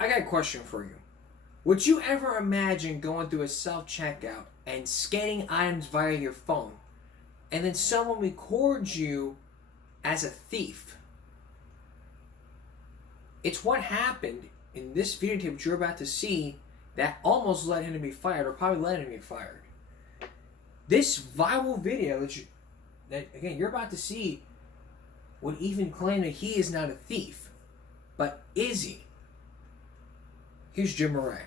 I got a question for you. Would you ever imagine going through a self-checkout and scanning items via your phone, and then someone records you as a thief? It's what happened in this video tape you're about to see that almost led him to be fired, or probably led him to be fired. This viral video that again you're about to see would even claim that he is not a thief, but is he? Here's Jim Murray.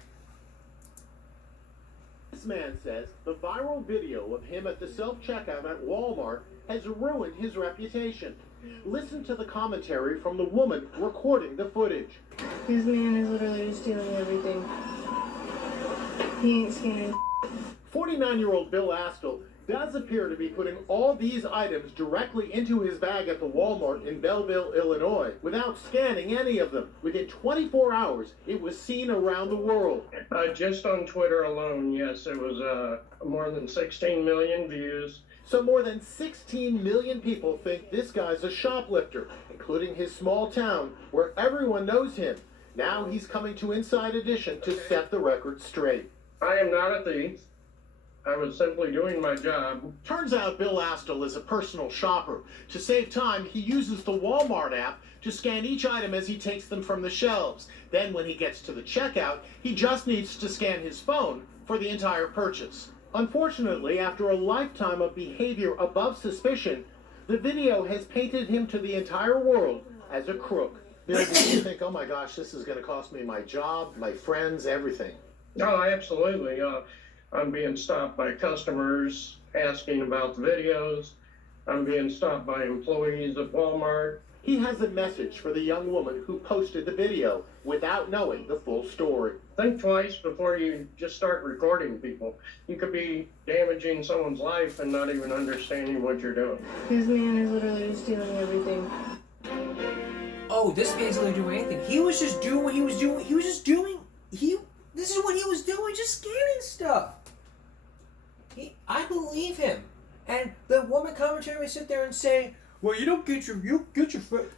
This man says the viral video of him at the self-checkout at Walmart has ruined his reputation. Listen to the commentary from the woman recording the footage. This man is literally just stealing everything. He ain't scanning. 49-year-old Bill Astle does appear to be putting all these items directly into his bag at the Walmart in Belleville, Illinois, without scanning any of them. Within 24 hours, it was seen around the world. Just on Twitter alone, yes, it was more than 16 million views. So more than 16 million people think this guy's a shoplifter, including his small town where everyone knows him. Now he's coming to Inside Edition to set the record straight. I am not a thief. I was simply doing my job. Turns out Bill Astle is a personal shopper. To save time, he uses the Walmart app to scan each item as he takes them from the shelves. Then when he gets to the checkout, he just needs to scan his phone for the entire purchase. Unfortunately, after a lifetime of behavior above suspicion, the video has painted him to the entire world as a crook. Bill, do you think, oh my gosh, this is going to cost me my job, my friends, everything? No, absolutely. I'm being stopped by customers asking about the videos. I'm being stopped by employees at Walmart. He has a message for the young woman who posted the video without knowing the full story. Think twice before you just start recording people. You could be damaging someone's life and not even understanding what you're doing. This man is literally just stealing everything. Oh, this man's not doing anything. He was just doing what he was doing. This is what he was doing, just scanning stuff. I believe him. And the woman commentator would sit there and say, "Well, you don't get your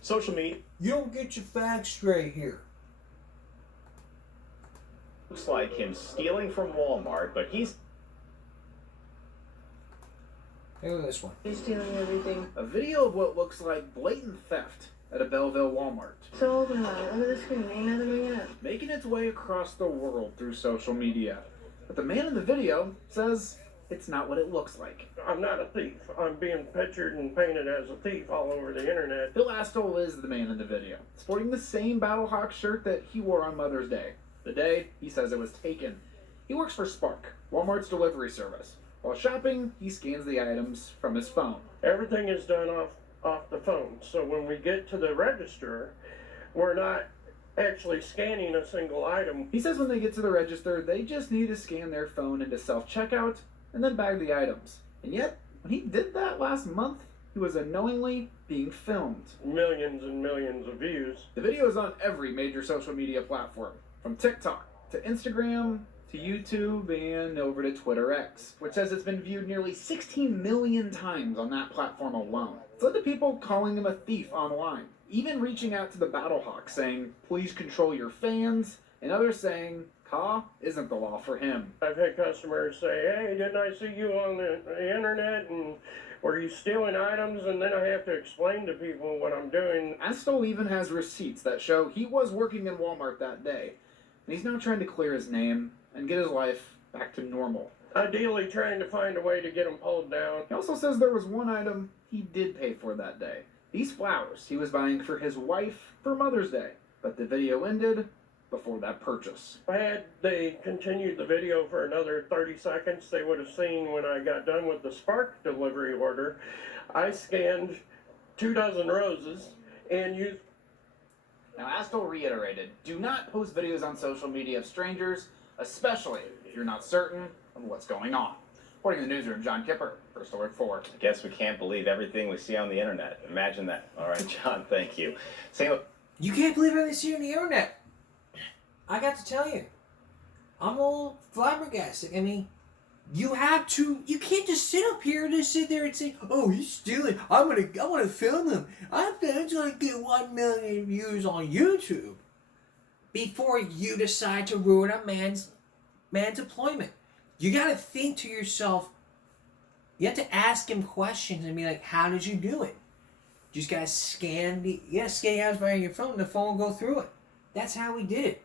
Social media you don't get your facts straight here." Looks like him stealing from Walmart, but he's Look at this one. He's stealing everything. A video of what looks like blatant theft at a Belleville Walmart, So open about it. Look at the screen. Ain't nothing ringing up. making its way across the world through social media. But the man in the video says it's not what it looks like. I'm not a thief. I'm being pictured and painted as a thief all over the internet. Bill Astle is the man in the video, sporting the same Battlehawk shirt that he wore on Mother's Day, the day he says it was taken. He works for Spark, Walmart's delivery service. While shopping, he scans the items from his phone. Everything is done off the phone. So when we get to the register, we're not actually scanning a single item. He says when they get to the register, they just need to scan their phone into self-checkout and then bag the items. And yet, when he did that last month, he was unknowingly being filmed. Millions and millions of views. The video is on every major social media platform, from TikTok to Instagram to YouTube and over to Twitter X, which says it's been viewed nearly 16 million times on that platform alone. It's led to people calling him a thief online, even reaching out to the Battlehawk saying, "Please control your fans," and others saying, "CAW isn't the law for him." I've had customers say, "Hey, didn't I see you on the internet? And were you stealing items?" And then I have to explain to people what I'm doing. Astle even has receipts that show he was working in Walmart that day, and he's now trying to clear his name and get his life back to normal. Ideally trying to find a way to get them pulled down. He also says there was one item he did pay for that day. These flowers he was buying for his wife for Mother's Day, but the video ended before that purchase. Had they continued the video for another 30 seconds, they would have seen when I got done with the Spark delivery order, I scanned 24 roses and used. Now, Astle reiterated, do not post videos on social media of strangers, especially if you're not certain of what's going on. Reporting in the newsroom, John Kipper, First Alert 4. I guess we can't believe everything we see on the internet. Imagine that. All right, John, thank you. You can't believe everything you see on the internet. I got to tell you, I'm all flabbergasted. I mean, you can't just sit up here and just sit there and say, "Oh, he's stealing. I want to film him. I'm gonna get 1 million views on YouTube." before you decide to ruin a man's employment. You gotta think to yourself, you have to ask him questions and be like, how did you do it? You just gotta scan the hours by your phone, the phone will go through it. That's how we did it.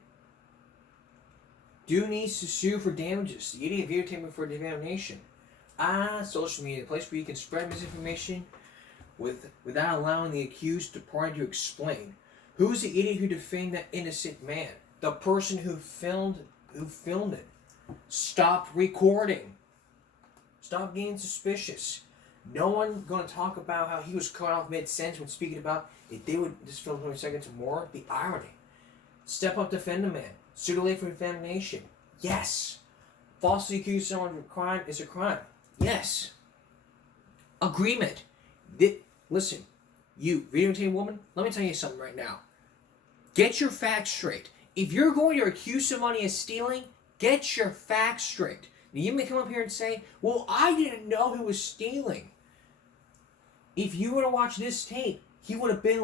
Dude needs to sue for damages. The idiot videotaping for defamation. Social media, a place where you can spread misinformation without allowing the accused party to explain. Who's the idiot who defamed that innocent man? The person who filmed it. Stop recording. Stop getting suspicious. No one gonna talk about how he was cut off mid-sentence when speaking about if they would just film 20 seconds or more. The irony. Step up, defend a man. Sue to late for defamation. Yes. Falsely accuse someone of a crime is a crime. Yes. Agreement. Listen, you videotape woman, let me tell you something right now. Get your facts straight. If you're going to accuse somebody of stealing, get your facts straight. Now you may come up here and say, well, I didn't know who was stealing. If you were to watch this tape, he would have been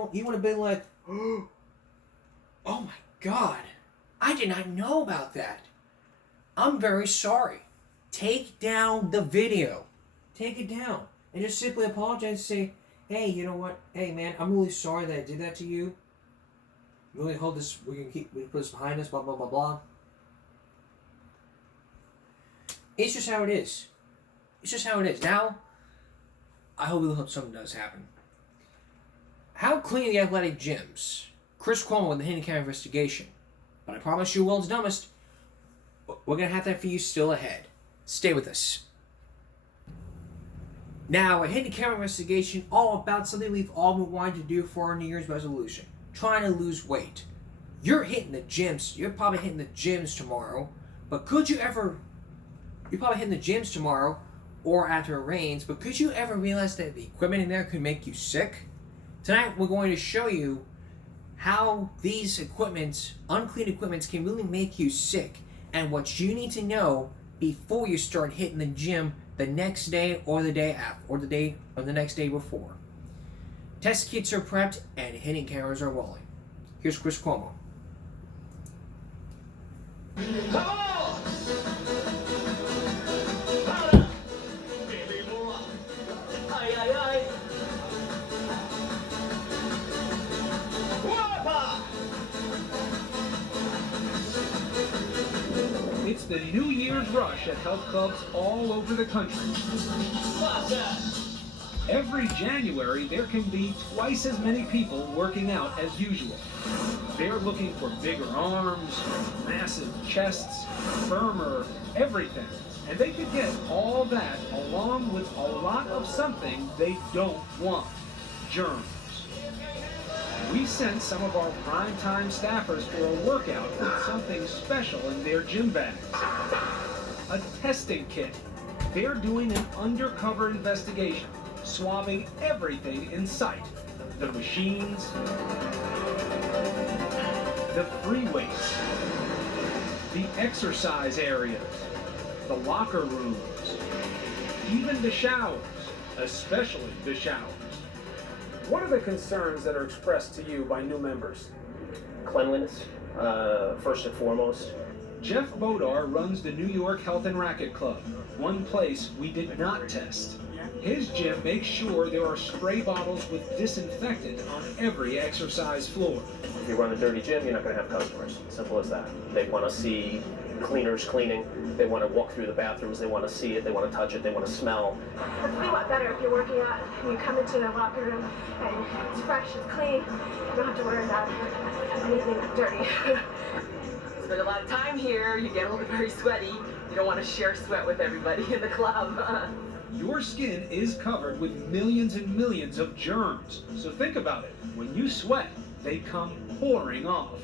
like, oh my God, I did not know about that. I'm very sorry. Take down the video. Take it down. And just simply apologize and say, hey, you know what? Hey man, I'm really sorry that I did that to you. Really hold this, we can put this behind us, blah, blah, blah, blah. It's just how it is. It's just how it is. Now, I hope something does happen. How clean are the athletic gyms? Chris Cuomo with the Hidden Camera investigation. But I promise you, world's dumbest, we're going to have that for you still ahead. Stay with us. Now, a Hidden Camera investigation all about something we've all been wanting to do for our New Year's resolution. Trying to lose weight. You're hitting the gyms. You're probably hitting the gyms tomorrow. But could you ever... You're probably hitting the gyms tomorrow or after it rains, but could you ever realize that the equipment in there could make you sick? Tonight we're going to show you how these unclean equipments can really make you sick and what you need to know before you start hitting the gym the next day or the day after or the next day before. Test kits are prepped and hidden cameras are rolling. Here's Chris Cuomo. It's the New Year's rush at health clubs all over the country. Every January, there can be twice as many people working out as usual. They're looking for bigger arms, massive chests, firmer everything. And they could get all that along with a lot of something they don't want: germs. We sent some of our primetime staffers for a workout with something special in their gym bags. A testing kit. They're doing an undercover investigation, swabbing everything in sight. The machines, the free weights, the exercise areas, the locker rooms, even the showers, especially the showers. What are the concerns that are expressed to you by new members? Cleanliness, first and foremost. Jeff Bodar runs the New York Health and Racket Club, one place we did not test. His gym makes sure there are spray bottles with disinfectant on every exercise floor. If you run a dirty gym, you're not going to have customers. Simple as that. They want to see cleaners cleaning. They want to walk through the bathrooms. They want to see it. They want to touch it. They want to smell. It's a lot better if you're working out and you come into the locker room and it's fresh, it's clean. You don't have to worry about anything dirty. Spend a lot of time here. You get a little very sweaty. You don't want to share sweat with everybody in the club. Your skin is covered with millions and millions of germs. So think about it. When you sweat, they come pouring off.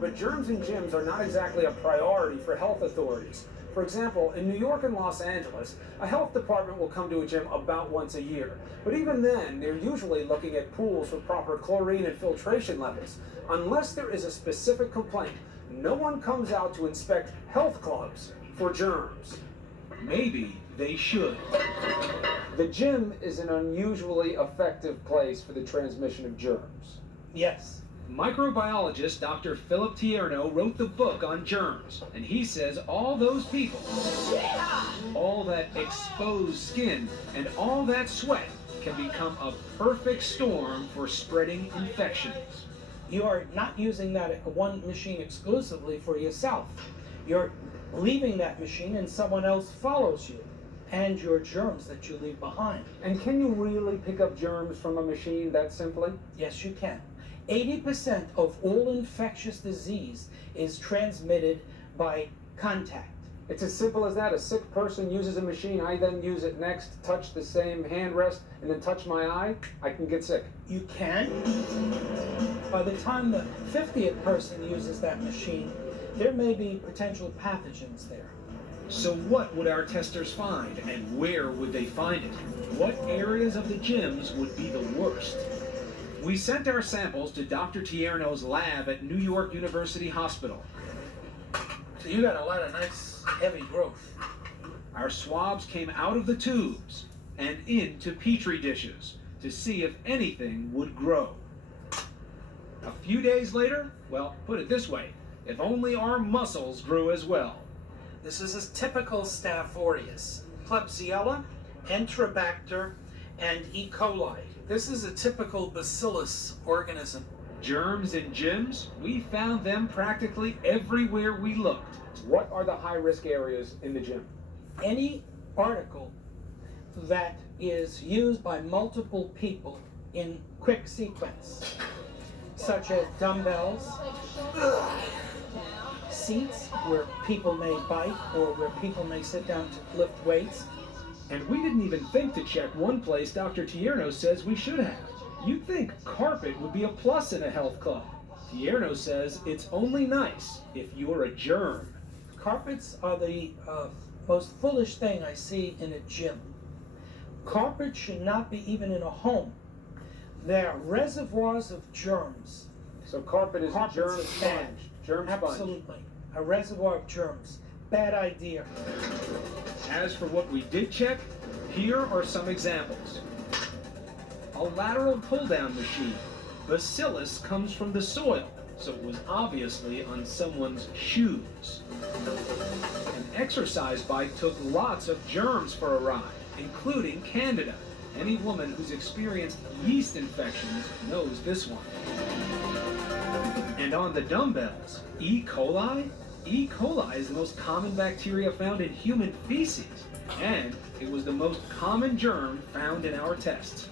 But germs in gyms are not exactly a priority for health authorities. For example, in New York and Los Angeles, a health department will come to a gym about once a year. But even then, they're usually looking at pools for proper chlorine and filtration levels. Unless there is a specific complaint, no one comes out to inspect health clubs for germs. Maybe they should. The gym is an unusually effective place for the transmission of germs. Yes, Microbiologist Dr. Philip Tierno wrote the book on germs, and he says all those people, all that exposed skin, and all that sweat can become a perfect storm for spreading infections. You are not using that one machine exclusively for yourself. You're leaving that machine and someone else follows you and your germs that you leave behind. And can you really pick up germs from a machine that simply? Yes, you can. 80% of all infectious disease is transmitted by contact. It's as simple as that. A sick person uses a machine, I then use it next, touch the same hand rest, and then touch my eye, I can get sick. You can. By the time the 50th person uses that machine, there may be potential pathogens there. So what would our testers find, and where would they find it? What areas of the gyms would be the worst? We sent our samples to Dr. Tierno's lab at New York University Hospital. So you got a lot of nice heavy growth. Our swabs came out of the tubes and into petri dishes to see if anything would grow. A few days later, well, put it this way, if only our muscles grew as well. This is a typical Staph aureus, Klebsiella, Enterobacter, and E. coli. This is a typical bacillus organism. Germs in gyms, we found them practically everywhere we looked. What are the high-risk areas in the gym? Any article that is used by multiple people in quick sequence, such as dumbbells, seats where people may bike or where people may sit down to lift weights. And we didn't even think to check one place Dr. Tierno says we should have. You'd think carpet would be a plus in a health club. Tierno says it's only nice if you're a germ. Carpets are the most foolish thing I see in a gym. Carpet should not be even in a home. There are reservoirs of germs. So carpet is a germ sponge. Germ sponge. Absolutely. A reservoir of germs. Bad idea. As for what we did check, here are some examples. A lateral pull-down machine. Bacillus comes from the soil, so it was obviously on someone's shoes. An exercise bike took lots of germs for a ride, including Candida. Any woman who's experienced yeast infections knows this one. And on the dumbbells, E. coli? E. coli is the most common bacteria found in human feces, and it was the most common germ found in our tests.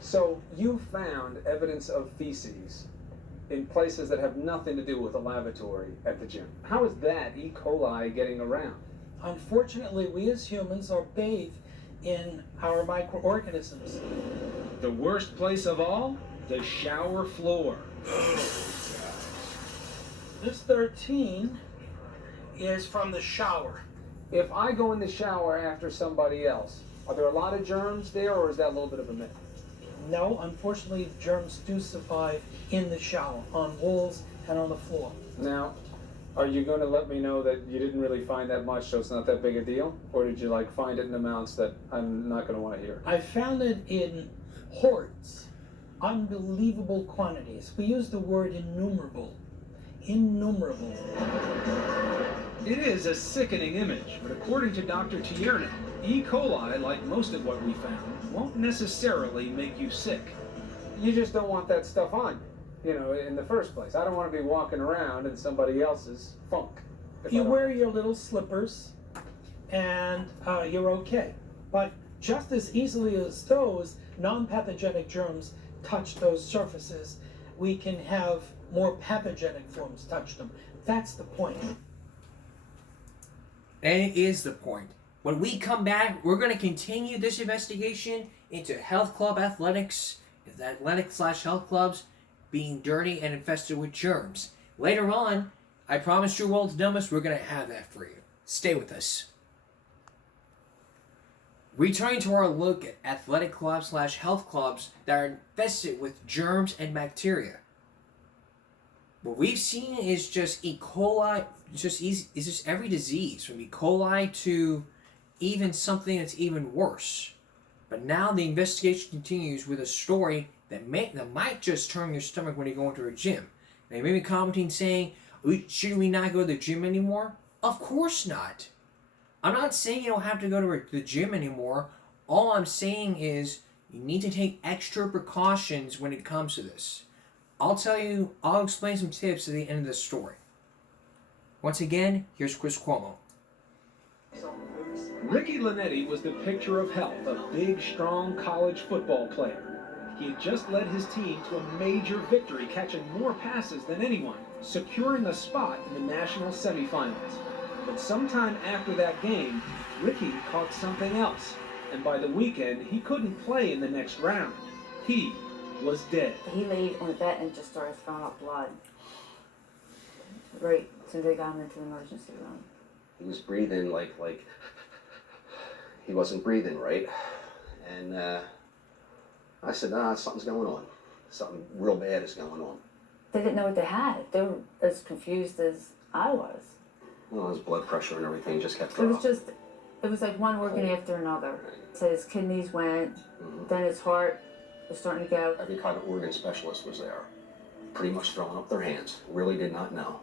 So you found evidence of feces in places that have nothing to do with a lavatory at the gym. How is that E. coli getting around? Unfortunately, we as humans are bathed in our microorganisms. The worst place of all? The shower floor. This 13 is from the shower. If I go in the shower after somebody else, are there a lot of germs there, or is that a little bit of a myth? No, unfortunately, germs do survive in the shower, on walls and on the floor. Now, are you going to let me know that you didn't really find that much, so it's not that big a deal? Or did you find it in amounts that I'm not going to want to hear? I found it in hordes, unbelievable quantities. We use the word innumerable. Innumerable. It is a sickening image, but according to Dr. Tierno, E. coli, like most of what we found, won't necessarily make you sick. You just don't want that stuff on you, in the first place. I don't want to be walking around in somebody else's funk. You wear your little slippers, and you're okay. But just as easily as those non-pathogenic germs touch those surfaces, we can have more pathogenic forms touch them. That's the point. And it is the point. When we come back, we're going to continue this investigation into health club athletics, athletic/health clubs being dirty and infested with germs. Later on, I promise you, World's Dumbest, we're going to have that for you. Stay with us. Returning to our look at athletic clubs/health clubs that are infested with germs and bacteria. What we've seen is just E. coli, it's just every disease, from E. coli to even something that's even worse. But now the investigation continues with a story that might just turn your stomach when you go into a gym. They may be commenting saying, should we not go to the gym anymore? Of course not. I'm not saying you don't have to go to the gym anymore. All I'm saying is you need to take extra precautions when it comes to this. I'll explain some tips at the end of the story. Once again, here's Chris Cuomo. Ricky Linetti was the picture of health, a big, strong college football player. He had just led his team to a major victory, catching more passes than anyone, securing a spot in the national semifinals. But sometime after that game, Ricky caught something else, and by the weekend, he couldn't play in the next round. He was dead. He laid on the bed and just started throwing up blood. Right, so they got him into the emergency room. He was breathing like he wasn't breathing right. And I said, nah, something's going on. Something real bad is going on. They didn't know what they had. They were as confused as I was. Well, his blood pressure and everything just kept It dropping. was like one organ after another. So his kidneys went, then his heart was starting to go. Every kind of organ specialist was there, pretty much throwing up their hands. Really did not know.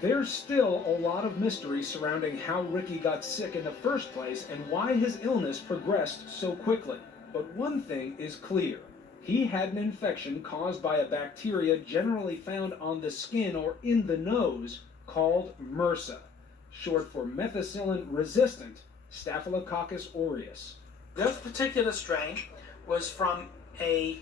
There's still a lot of mystery surrounding how Ricky got sick in the first place and why his illness progressed so quickly. But one thing is clear. He had an infection caused by a bacteria generally found on the skin or in the nose called MRSA, short for methicillin-resistant Staphylococcus aureus. This particular strain was from a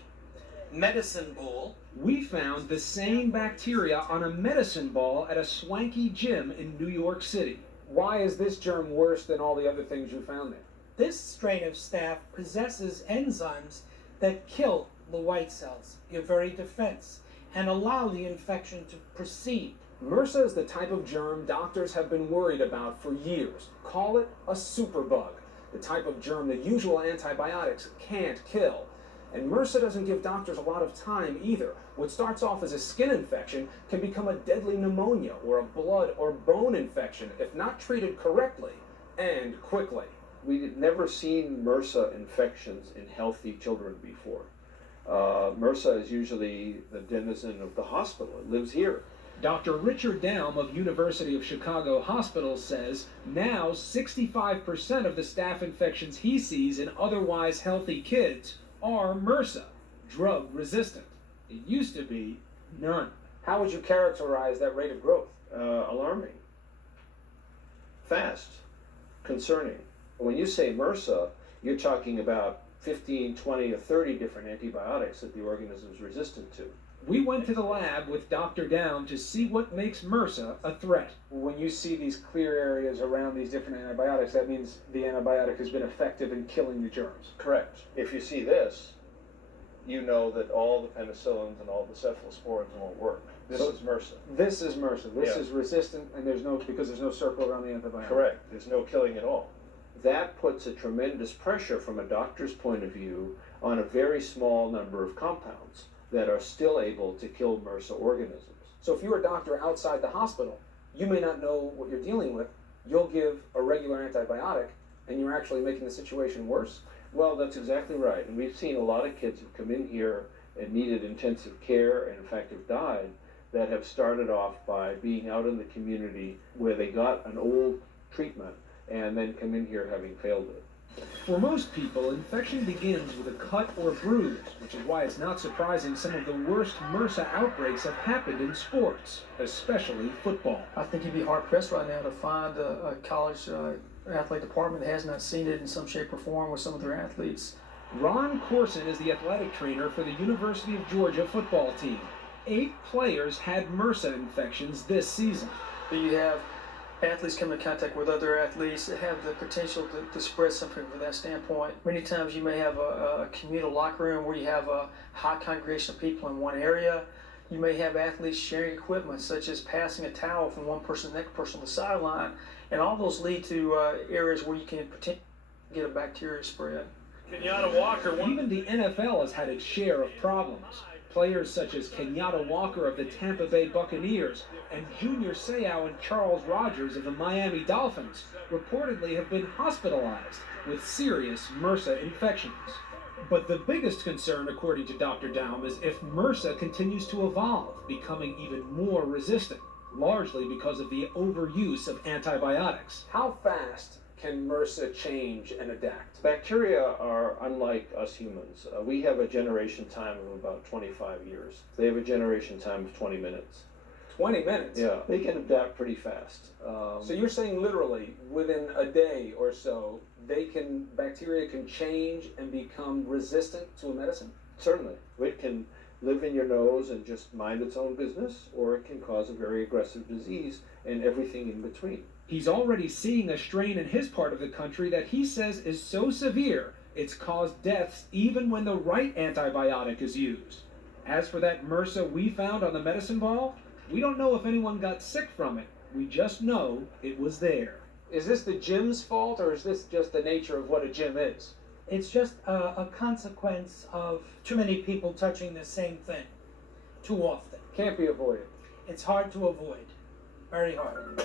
medicine ball. We found the same bacteria on a medicine ball at a swanky gym in New York City. Why is this germ worse than all the other things you found there? This strain of staph possesses enzymes that kill the white cells, your very defense, and allow the infection to proceed. MRSA is the type of germ doctors have been worried about for years. Call it a superbug, the type of germ that usual antibiotics can't kill. And MRSA doesn't give doctors a lot of time either. What starts off as a skin infection can become a deadly pneumonia or a blood or bone infection if not treated correctly and quickly. We've never seen MRSA infections in healthy children before. MRSA is usually the denizen of the hospital. It lives here. Dr. Richard Daum of University of Chicago Hospital says now 65% of the staph infections he sees in otherwise healthy kids are MRSA, drug resistant. It used to be none. How would you characterize that rate of growth? Alarming. Fast. Concerning. When you say MRSA, you're talking about 15, 20, or 30 different antibiotics that the organism is resistant to. We went to the lab with Dr. Daum to see what makes MRSA a threat. When you see these clear areas around these different antibiotics, that means the antibiotic has been effective in killing the germs. Correct. If you see this, you know that all the penicillins and all the cephalosporins won't work. This is MRSA. This is MRSA. This is resistant, and because there's no circle around the antibiotic. Correct. There's no killing at all. That puts a tremendous pressure from a doctor's point of view on a very small number of compounds that are still able to kill MRSA organisms. So if you're a doctor outside the hospital, you may not know what you're dealing with. You'll give a regular antibiotic, and you're actually making the situation worse. Well, that's exactly right. And we've seen a lot of kids who've come in here and needed intensive care and in fact have died that have started off by being out in the community where they got an old treatment and then come in here having failed it. For most people, infection begins with a cut or bruise, which is why it's not surprising some of the worst MRSA outbreaks have happened in sports, especially football. I think you'd be hard-pressed right now to find a college athlete department that has not seen it in some shape or form with some of their athletes. Ron Corson is the athletic trainer for the University of Georgia football team. 8 players had MRSA infections this season. You have athletes come in contact with other athletes that have the potential to spread something from that standpoint. Many times you may have a communal locker room where you have a high congregation of people in one area. You may have athletes sharing equipment, such as passing a towel from one person to the next person on the sideline, and all those lead to areas where you can potentially get a bacteria spread. Kenyatta Walker. Even the NFL has had its share of problems. Players such as Kenyatta Walker of the Tampa Bay Buccaneers and Junior Seau and Charles Rogers of the Miami Dolphins reportedly have been hospitalized with serious MRSA infections. But the biggest concern, according to Dr. Daum, is if MRSA continues to evolve, becoming even more resistant, largely because of the overuse of antibiotics. How fast can MRSA change and adapt? Bacteria are unlike us humans. We have a generation time of about 25 years. They have a generation time of 20 minutes. 20 minutes? Yeah, they can adapt pretty fast. So you're saying literally within a day or so, bacteria can change and become resistant to a medicine? Certainly. It can live in your nose and just mind its own business, or it can cause a very aggressive disease and everything in between. He's already seeing a strain in his part of the country that he says is so severe it's caused deaths even when the right antibiotic is used. As for that MRSA we found on the medicine ball, we don't know if anyone got sick from it. We just know it was there. Is this the gym's fault, or is this just the nature of what a gym is? It's just a consequence of too many people touching the same thing too often. Can't be avoided. It's hard to avoid. Very hard.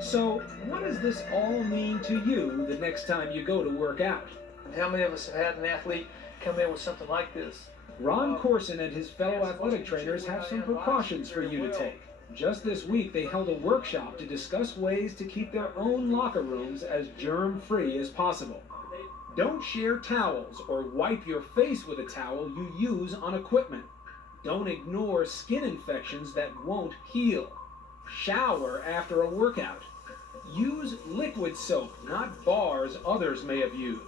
So, what does this all mean to you the next time you go to work out? How many of us have had an athlete come in with something like this? Ron Corson and his fellow athletic trainers have some precautions for you to take. Just this week, they held a workshop to discuss ways to keep their own locker rooms as germ-free as possible. Don't share towels or wipe your face with a towel you use on equipment. Don't ignore skin infections that won't heal. Shower after a workout. Use liquid soap, not bars others may have used.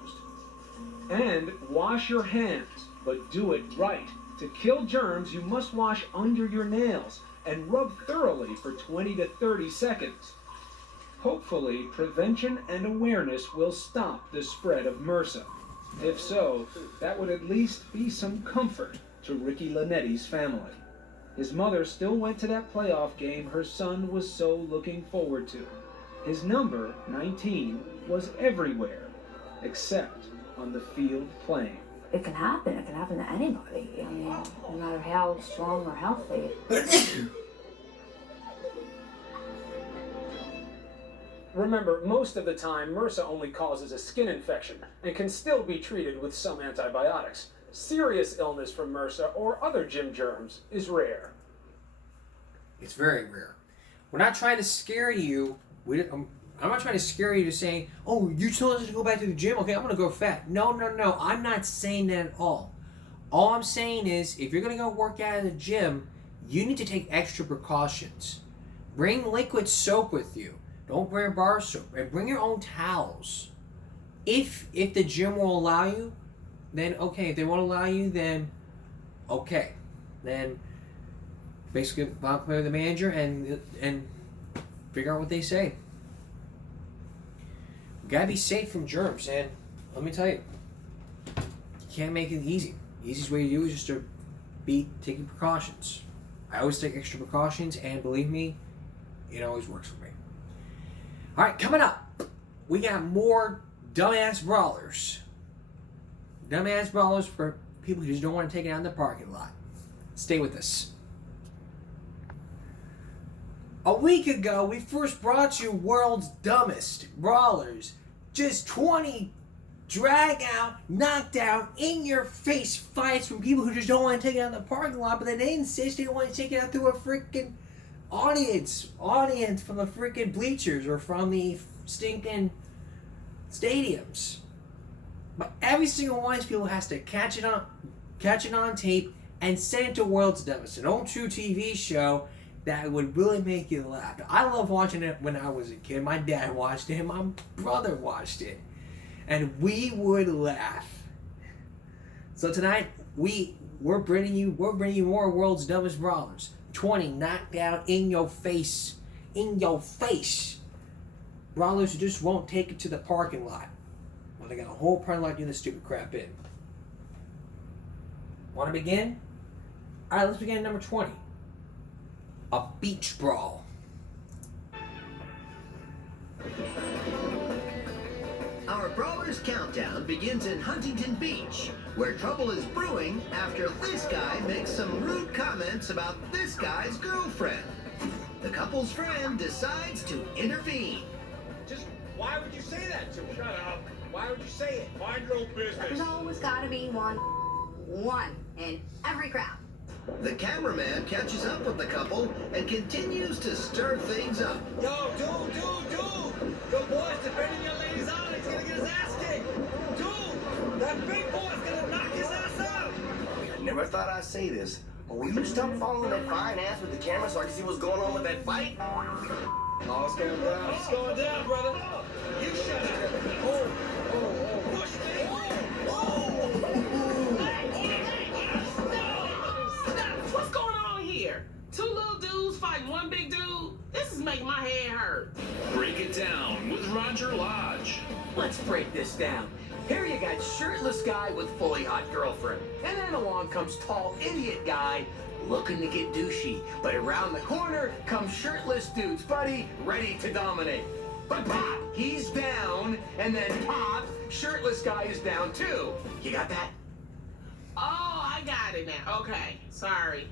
And wash your hands, but do it right. To kill germs, you must wash under your nails and rub thoroughly for 20 to 30 seconds. Hopefully, prevention and awareness will stop the spread of MRSA. If so, that would at least be some comfort to Ricky Linetti's family. His mother still went to that playoff game her son was so looking forward to. His number, 19, was everywhere, except on the field playing. It can happen. It can happen to anybody. I mean, no matter how strong or healthy. Remember, most of the time, MRSA only causes a skin infection and can still be treated with some antibiotics. Serious illness from MRSA or other gym germs is rare. It's very rare. We're not trying to scare you. I'm not trying to scare you to saying, oh, you told us to go back to the gym? Okay, I'm going to go fat. No. I'm not saying that at all. All I'm saying is, if you're going to go work out at the gym, you need to take extra precautions. Bring liquid soap with you. Don't bring bar soap. And bring your own towels. If the gym will allow you, then okay. If they won't allow you, then okay. Then basically play with the manager and figure out what they say. You gotta be safe from germs, and let me tell you, you can't make it easy. The easiest way to do it is just to be taking precautions. I always take extra precautions, and believe me, it always works for me. Alright, coming up, we got more dumbass brawlers. Dumbass brawlers for people who just don't want to take it out in the parking lot. Stay with us. A week ago, we first brought you World's Dumbest Brawlers. Just 20 drag out, knocked out, in-your-face fights from people who just don't want to take it out in the parking lot, but then they insist they don't want to take it out through a freaking audience from the freaking bleachers or from the stinking stadiums. But every single one of these people has to catch it on tape and send it to World's Dumbest, an old true TV show that would really make you laugh. I love watching it when I was a kid. My dad watched it, my brother watched it, and we would laugh. So tonight we're bringing you more World's Dumbest Brawlers. 20 knocked out in your face brawlers who just won't take it to the parking lot. Well, they got a whole parking lot doing this stupid crap in. Want to begin? All right, let's begin at number 20. A beach brawl. Our Brawlers Countdown begins in Huntington Beach, where trouble is brewing after this guy makes some rude comments about this guy's girlfriend. The couple's friend decides to intervene. Just why would you say that to him? Shut up. Why would you say it? Mind your own business. There's always gotta be one in every crowd. The cameraman catches up with the couple and continues to stir things up. Yo, dude! Your boy's defending your lady's honor. He's gonna get his ass kicked. Dude, that big boy's gonna knock his ass out. I never thought I'd say this, but will you stop following that fine ass with the camera so I can see what's going on with that fight? Oh, it's going down. It's going down, brother. You shut up. Push me. What's going on here? Two little dudes fighting one big dude? This is making my head hurt. Break it down with Roger Lodge. Let's break this down. Here you got shirtless guy with fully hot girlfriend. And then along comes tall idiot guy looking to get douchey. But around the corner comes shirtless dudes, buddy, ready to dominate. But pop, he's down. And then pop, shirtless guy is down too. You got that? Oh, I got it now. Okay, sorry.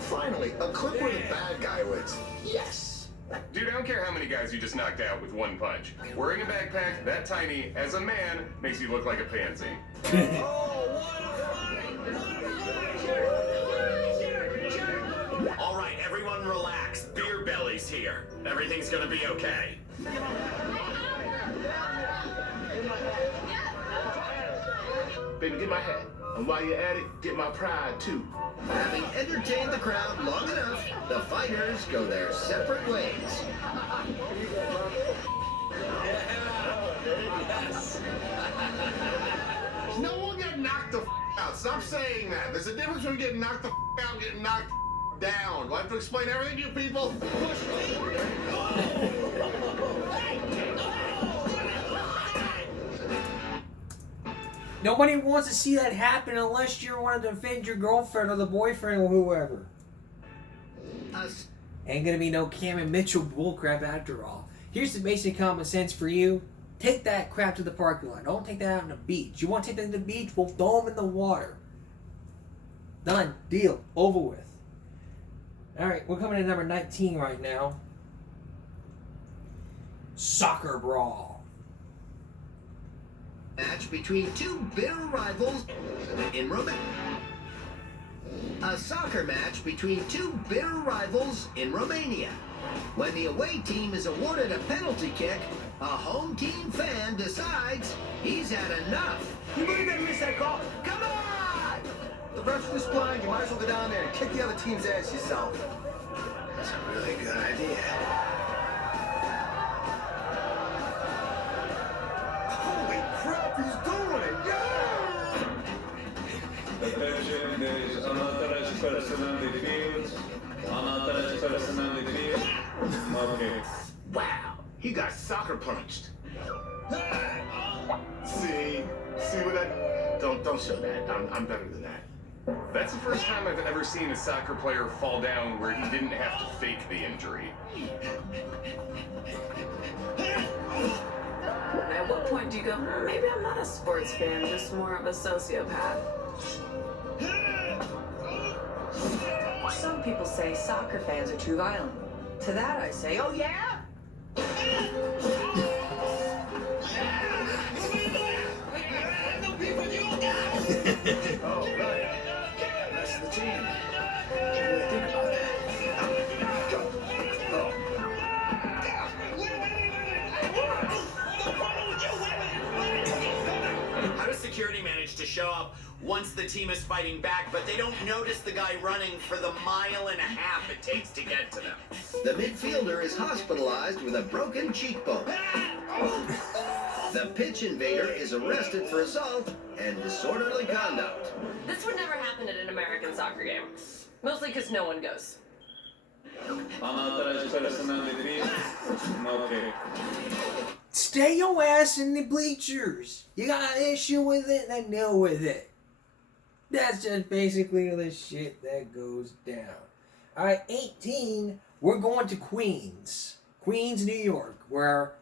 Finally, a clip where the bad guy wins. Yes! Dude, I don't care how many guys you just knocked out with one punch. Wearing a backpack that tiny as a man makes you look like a pansy. All right, everyone relax. Beer Belly's here. Everything's gonna be okay. Baby, get my hat. And while you're at it, get my pride, too. Having entertained the crowd long enough, the fighters go their separate ways. Yes. No one got knocked the out. Stop saying that. There's a difference between getting knocked the out and getting knocked down. Do I have to explain everything to you people? Nobody wants to see that happen unless you want to defend your girlfriend or the boyfriend or whoever. Ain't gonna be no Cam and Mitchell bullcrap after all. Here's the basic common sense for you. Take that crap to the parking lot. Don't take that out on the beach. You want to take that to the beach? We'll throw them in the water. Done. Deal. Over with. Alright, we're coming to number 19 right now. Soccer brawl. Match between two bitter rivals in Romania. A soccer match between two bitter rivals in Romania. When the away team is awarded a penalty kick, a home team fan decides he's had enough. You believe they missed that call? Come on! The ref's just blind. You might as well go down there and kick the other team's ass yourself. That's a really good idea. Holy crap, he's doing it! Yeah! Wow, he got soccer punched. See what that? Don't show that. I'm better than that. That's the first time I've ever seen a soccer player fall down where he didn't have to fake the injury. At what point do you go, maybe I'm not a sports fan, just more of a sociopath? Some people say soccer fans are too violent. To that I say, oh yeah? Oh, right. That's the team. Didn't really think about that. Go. How does security manage to show up once the team is fighting back, but they don't notice the guy running for the 1.5 miles it takes to get to them? The midfielder is hospitalized with a broken cheekbone. The pitch invader is arrested for assault and disorderly conduct. This would never happen at an American soccer game. Mostly because no one goes. Stay your ass in the bleachers. You got an issue with it, then deal with it. That's just basically the shit that goes down. Alright, 18, we're going to Queens. Queens, New York, where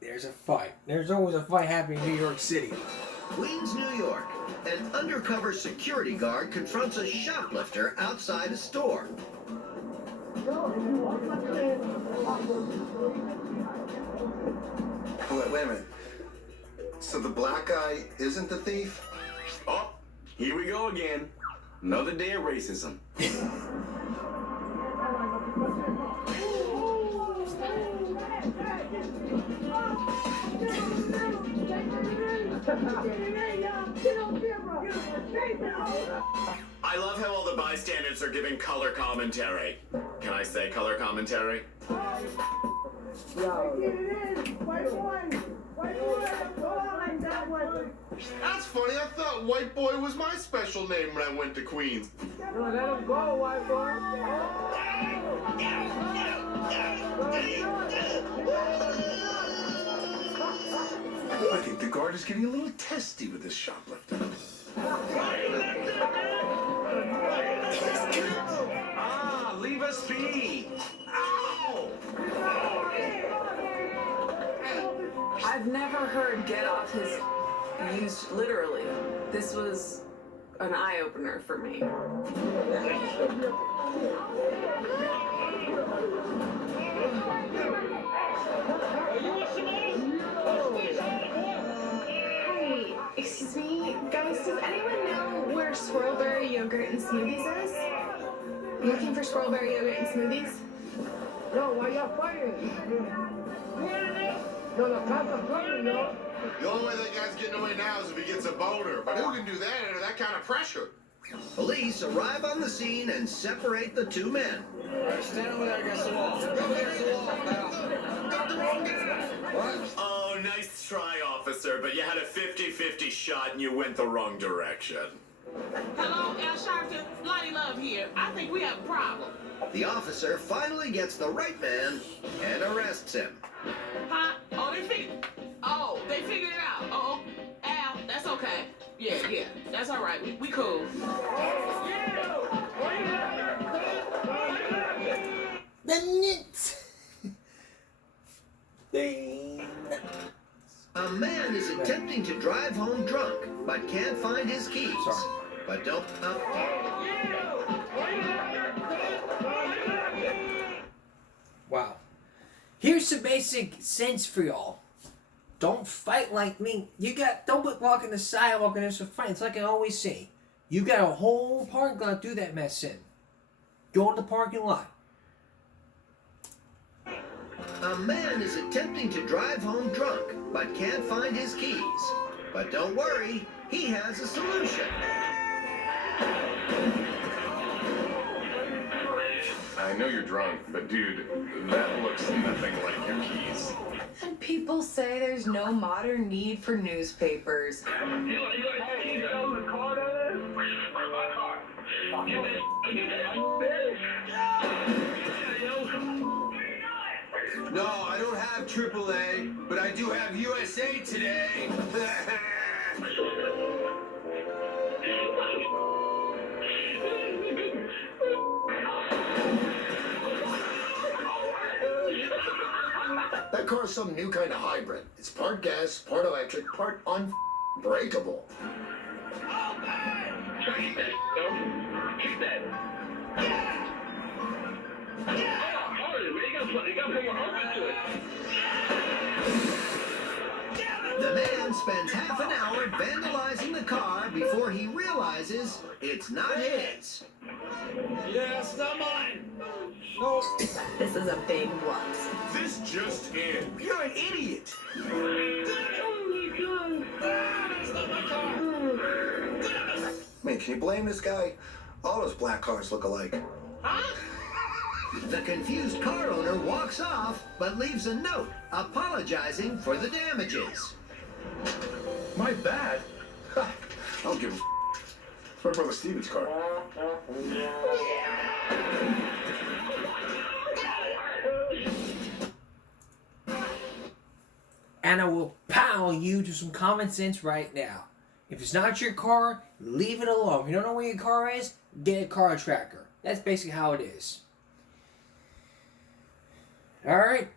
there's a fight. There's always a fight happening in New York City. Queens, New York. An undercover security guard confronts a shoplifter outside a store. Wait a minute. So the black guy isn't the thief? Oh, here we go again. Another day of racism. I love how all the bystanders are giving color commentary. Can I say color commentary? That's funny. I thought white boy was my special name when I went to Queens. No, let him go, white boy. I think the guard is getting a little testy with this shoplifter. Ah, leave us be. Ow! I've never heard get off his used literally. This was an eye-opener for me. Hey, excuse me, guys, does anyone know where Swirlberry yogurt and smoothies is? Looking for Swirlberry yogurt and smoothies? No, why y'all fighting? No, the cops are fighting, no. The only way that guy's getting away now is if he gets a boner. But who can do that under that kind of pressure? Police arrive on the scene and separate the two men. All right, stand over there against the wall. Go against the wall, pal. Got the wrong guy. What? Oh, nice try, officer, but you had a 50-50 shot and you went the wrong direction. Hello, Al Sharpton. Lottie Love here. I think we have a problem. The officer finally gets the right man and arrests him. Huh? Oh, they figured it out. Oh, Al, that's okay. Yeah, that's all right. We cool. A man is attempting to drive home drunk, but can't find his keys. But don't... Wow. Here's some basic sense for y'all. Don't fight like me. Don't walk in the sidewalk and there's a fight. It's like I always say. You got a whole parking lot, do that mess in. Go in the parking lot. A man is attempting to drive home drunk, but can't find his keys. But don't worry, he has a solution. I know you're drunk, but dude, that looks nothing like your keys. And people say there's no modern need for newspapers. No, I don't have AAA, but I do have USA Today. That car's some new kind of hybrid. It's part gas, part electric, part unbreakable. The man spends half an hour vandalizing the car before he realizes it's not his. Yeah, it's not mine. No. This is a big blunt. This just in. You're an idiot. That's not my car. Man, can you blame this guy? All those black cars look alike. The confused car owner walks off, but leaves a note apologizing for the damages. My bad. I don't give a It's my brother Steven's car. And I will pow you to some common sense right now. If it's not your car, leave it alone. If you don't know where your car is, get a car tracker. That's basically how it is. Alright.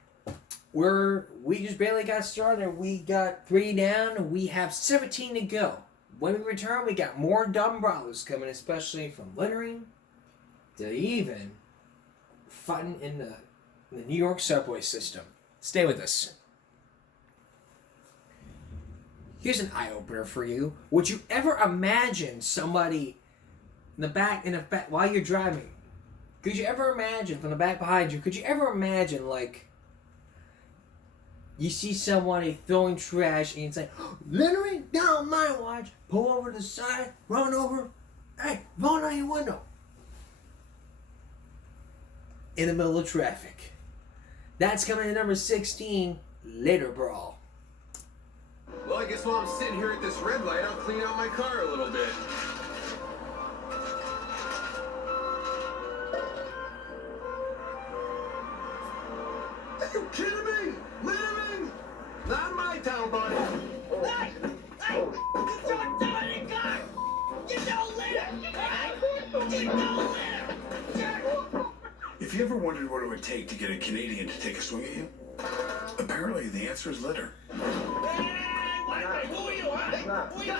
We just barely got started. We got 3 down. We have 17 to go. When we return, we got more dumb brawlers coming, especially from littering to even fighting in the New York subway system. Stay with us. Here's an eye-opener for you. Would you ever imagine somebody in the back while you're driving? Could you ever imagine from the back behind you? Could you ever imagine, like, you see somebody throwing trash and it's like, literally down my watch, pull over to the side, run over, hey, roll down your window. In the middle of traffic. That's coming to number 16, Later Brawl. Well, I guess while I'm sitting here at this red light, I'll clean out my car a little bit. Are you kidding me? Littering? Not in my town, buddy. Hey! Hey! You throw somebody in the car! You don't litter! You don't litter! If you ever wondered what it would take to get a Canadian to take a swing at you, apparently the answer is litter. Wait, who are you, huh? Who are you?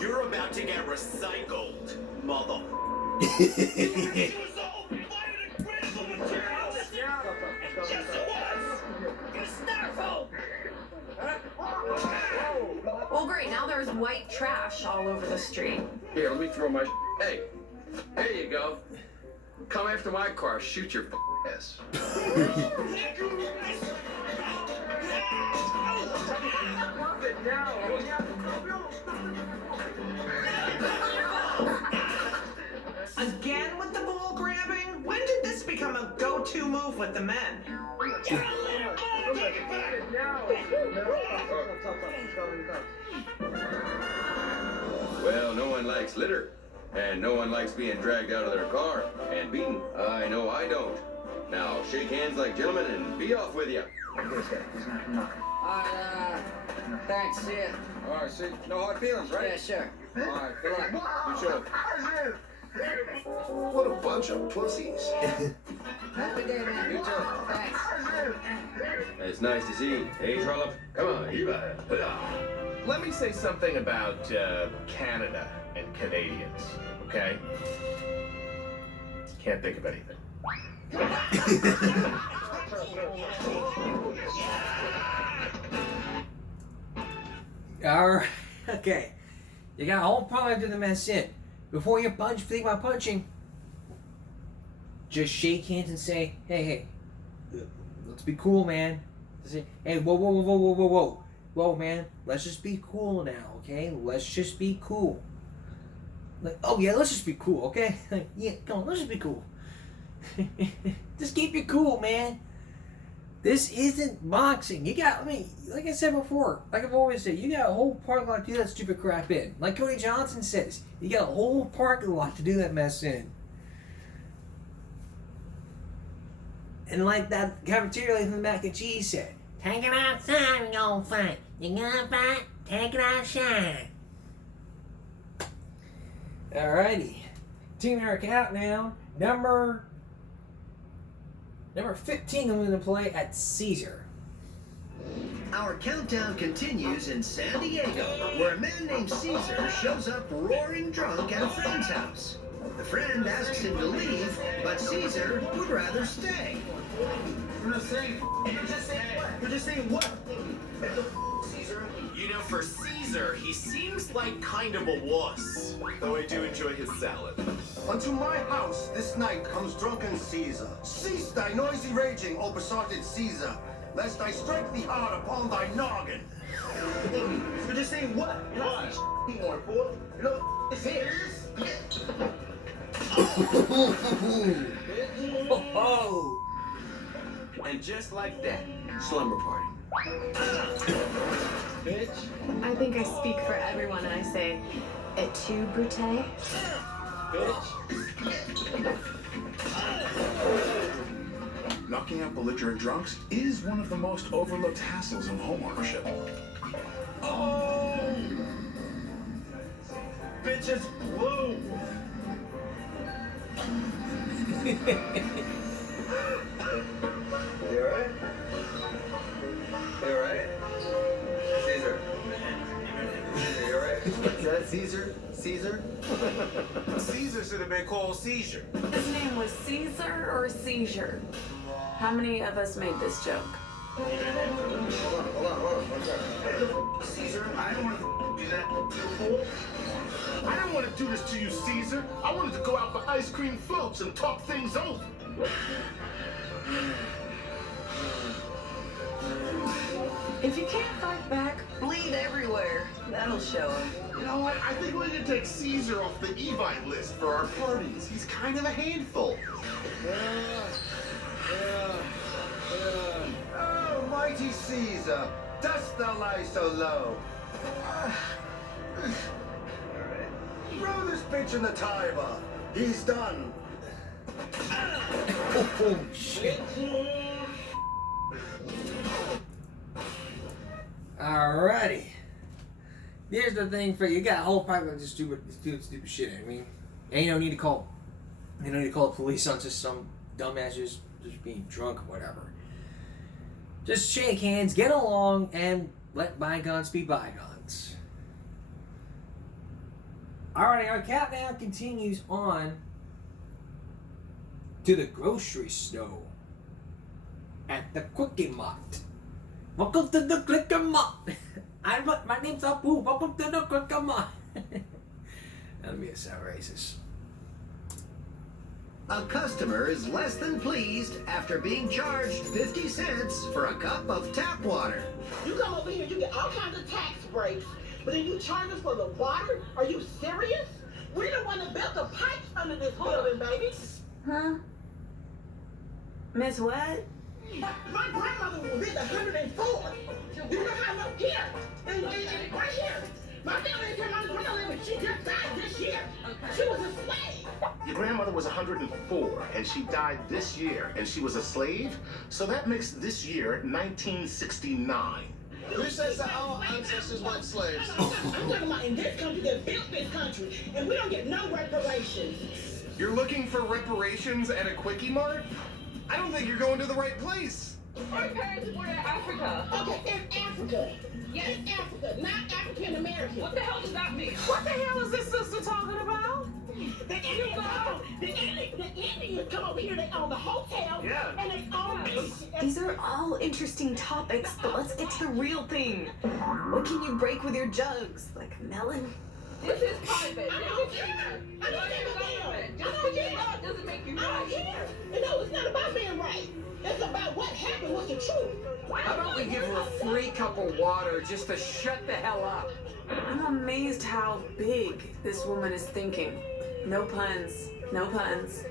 You're about to get recycled, mother. Well, great. Now there's white trash all over the street. Here, let me throw my. Hey, there you go. Come after my car, shoot your ass. Again with the ball grabbing? When did this become a go-to move with the men? Well, no one likes litter, and no one likes being dragged out of their car and beaten. I know I don't. Now, shake hands like gentlemen and be off with you. Thanks, see ya. All right, see, no hard feelings, right? Yeah, sure. All right, good luck. You should. What a bunch of pussies. Happy day, man. You too. Thanks. It's nice to see you. Hey, Trollop, come on, Eva. Let me say something about Canada and Canadians, okay? Can't think of anything. Alright, okay. You got a whole product of the mess in. Before you think about punching, just shake hands and say, hey, let's be cool, man. Say, hey, whoa. Whoa, man, let's just be cool now, okay? Let's just be cool. Like, oh yeah, let's just be cool, okay? Yeah, come on, let's just be cool. Just keep it cool, man. This isn't boxing. You got, like I said before, like I've always said, you got a whole parking lot to do that stupid crap in. Like Cody Johnson says, you got a whole parking lot to do that mess in. And like that cafeteria lady from the mac and cheese said, take it outside and go fight. You gonna fight? Take it outside. Alrighty. Team Eric out now. Number 15 I'm going to play at Caesar. Our countdown continues in San Diego, where a man named Caesar shows up roaring drunk at a friend's house. The friend asks him to leave, but Caesar would rather stay. You're not saying. You're just saying what? Caesar? You know, for Caesar, he seems like kind of a wuss. Though I do enjoy his salad. Unto my house this night comes drunken Caesar. Cease thy noisy raging, O besotted Caesar, lest I strike thee hard upon thy noggin. You're just saying what? What? You more fool. You know what this is? Oh. And just like that, slumber party. Bitch. I think I speak for everyone and I say, et tu, Brute? Knocking out belligerent drunks is one of the most overlooked hassles of homeownership. Oh! Bitch is blue! You alright? You alright? Caesar. Caesar, you alright? Caesar? Caesar? Caesar should have been called Seizure. His name was Caesar or Seizure? How many of us made this joke? Hold on. Caesar, I don't want to do that to the fool. I don't want to do this to you, Caesar. I wanted to go out for ice cream floats and talk things over. If you can't fight back, bleed everywhere. That'll show him. You know what? I think we can take Caesar off the Evite list for our parties. He's kind of a handful. Oh, mighty Caesar, dost thou lie so low? Throw this bitch in the Tiber. He's done. Oh, shit. Alrighty. Here's the thing for you. Got a whole pipeline of just doing stupid shit. I mean, ain't no need to call. You don't need to call the police on just some dumbass just being drunk or whatever. Just shake hands, get along, and let bygones be bygones. Alrighty, our countdown continues on to the grocery store at the Quickie Mart. Welcome to the Quickie Mart. My name's Apu. Welcome to the Quickie Mart. That'll be a sound racist. A customer is less than pleased after being charged 50 cents for a cup of tap water. You come over here, you get all kinds of tax breaks, but then you charge us for the water? Are you serious? We're the one that built the pipes under this building, baby. Huh? Miss what? My grandmother lived 104. You know how low here, and right here. My family said my grandmother, she just died this year. She was a slave. Your grandmother was 104, and she died this year, and she was a slave? So that makes this year 1969. Who says that our ancestors weren't slaves? I'm talking about in this country that built this country, and we don't get no reparations. You're looking for reparations at a Quickie Mart? I don't think you're going to the right place. Our parents were in Africa. Okay, in Africa. Yes, in Africa, not African American. What the hell does that mean? What the hell is this sister talking about? The Indians come over here, they own the hotel, and they own this. These are all interesting topics, but let's get to the real thing. What can you break with your jugs? Like a melon? This is private. I don't care. I don't care. Doesn't make you right. I don't care. And no, it's not about being right. It's about what happened. What's the truth? How about we give her a free cup of water just to shut the hell up? I'm amazed how big this woman is thinking. No puns. No puns.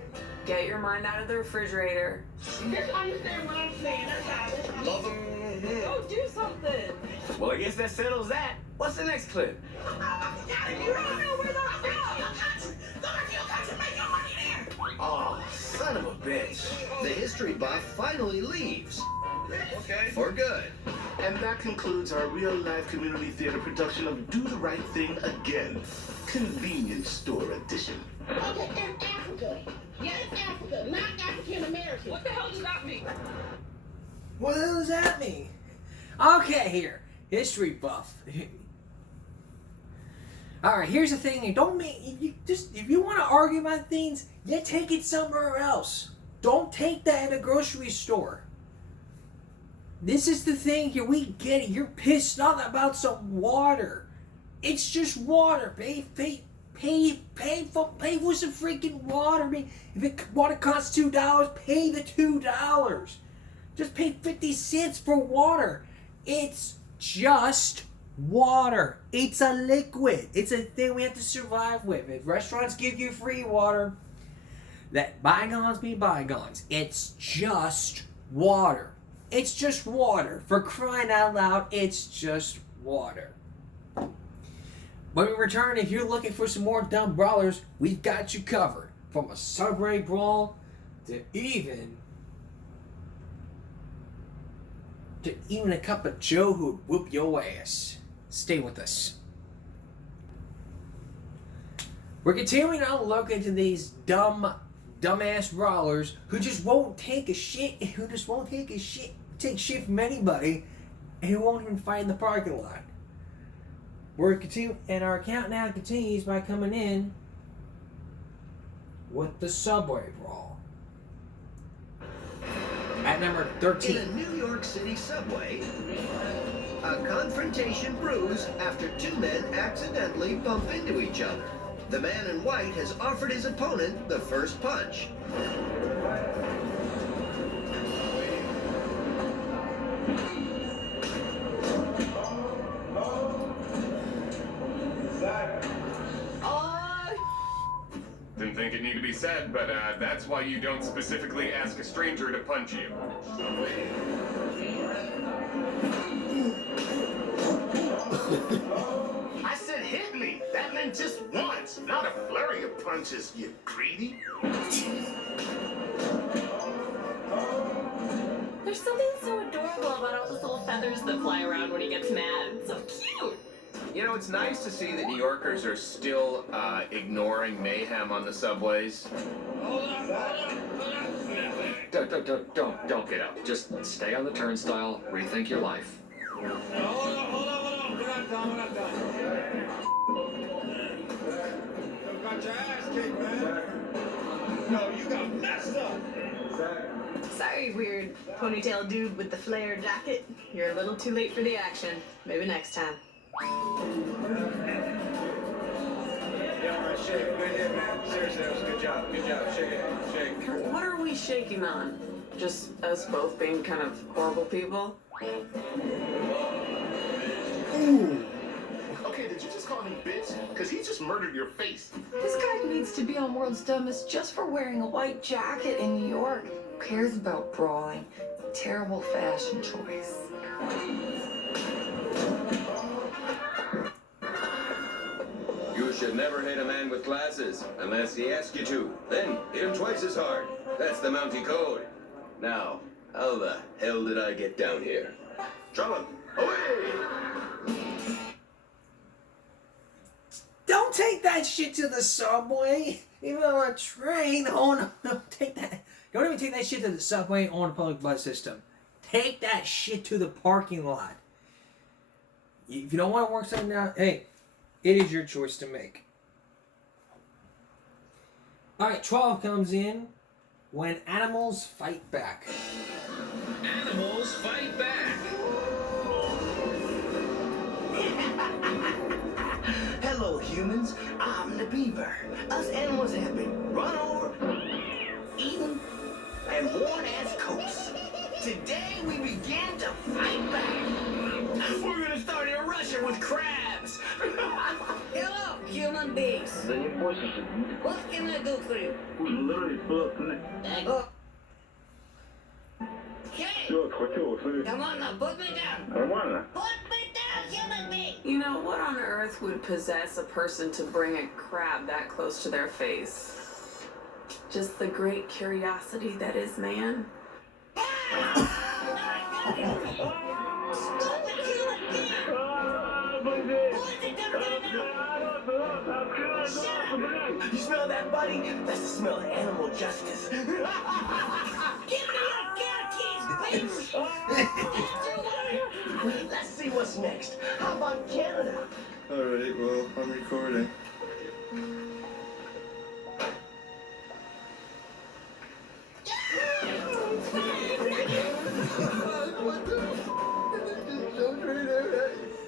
Get your mind out of the refrigerator. Just understand what I'm saying. That's how it is. Love them. Go do something. Well, I guess that settles that. What's the next clip? You don't know where they're from. Go back to your country, make your money there. Oh, son of a bitch. The history buff finally leaves. Okay. For good. And that concludes our real-life community theater production of Do the Right Thing Again, Convenience Store Edition. Okay, in Africa. Yes, Africa, not African American. What the hell does that mean? What the hell does that mean? Okay, here. History buff. Alright, here's the thing. Don't make if you want to argue about things, you take it somewhere else. Don't take that in a grocery store. This is the thing here. We get it. You're pissed off about some water. It's just water. Pay for some freaking water. I mean, if water costs $2, pay the $2. Just pay 50 cents for water. It's just water. It's a liquid. It's a thing we have to survive with. If restaurants give you free water, let bygones be bygones. It's just water. It's just water. For crying out loud, it's just water. When we return, if you're looking for some more dumb brawlers, we've got you covered. From a Subway brawl to even a cup of Joe who'd whoop your ass. Stay with us. We're continuing on to look into these dumbass brawlers who just won't take a shit, take shit from anybody, and who won't even fight in the parking lot. And our countdown continues by coming in with the subway brawl. At number 13. In a New York City subway, a confrontation brews after two men accidentally bump into each other. The man in white has offered his opponent the first punch. Didn't think it needed to be said, but that's why you don't specifically ask a stranger to punch you. I said hit me. That meant just once, not a flurry of punches, you greedy. There's something so adorable about all those little feathers that fly around when he gets mad. It's so cute. You know, it's nice to see that New Yorkers are still ignoring mayhem on the subways. Don't get up. Just stay on the turnstile, rethink your life. Hold on. We're not done. You got your ass kicked, man. No, you got messed up. Sorry, weird ponytail dude with the flare jacket. You're a little too late for the action. Maybe next time. Yeah, right, shake. Good hit, man. Seriously, that was a good job. Good job. Shake it. Shake. What are we shaking on? Just us both being kind of horrible people? Ooh. Okay, did you just call him bitch? Because he just murdered your face. This guy needs to be on World's Dumbest just for wearing a white jacket in New York. Who cares about brawling? Terrible fashion choice. You should never hit a man with glasses unless he asks you to. Then hit him twice as hard. That's the Mountie code. Now, how the hell did I get down here? Trouble, away! Don't take that shit to the subway. Even on a train, don't take that. Don't even take that shit to the subway on a public bus system. Take that shit to the parking lot. If you don't want to work something out, hey, it is your choice to make. Alright, 12 comes in when animals fight back. Animals fight back. Hello, humans. I'm the beaver. Us animals have been run over, eaten, and worn as coats. Today we begin to fight back. We're gonna start in Russia with crabs. Hello, human beings. What can I do for you? Okay. Come on now, put me down. Put me down, human being. You know, what on earth would possess a person to bring a crab that close to their face? Just the great curiosity that is man? You smell that, buddy? That's the smell of animal justice. Give me your car keys, bitch! Let's see what's next. How about Canada? Alright, well, I'm recording.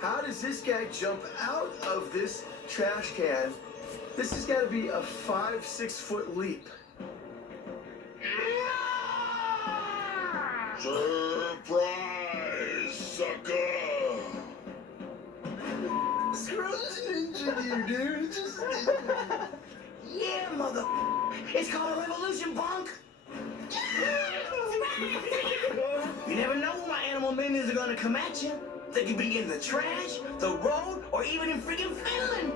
How does this guy jump out of this trash can? This has got to be a 5-6 foot leap. Surprise, sucker! Scrooge Ninja, you dude. It's just... Yeah, mother. It's called a revolution, punk. You never know when my animal minions are gonna come at you. They could be in the trash, the road, or even in freaking Finland.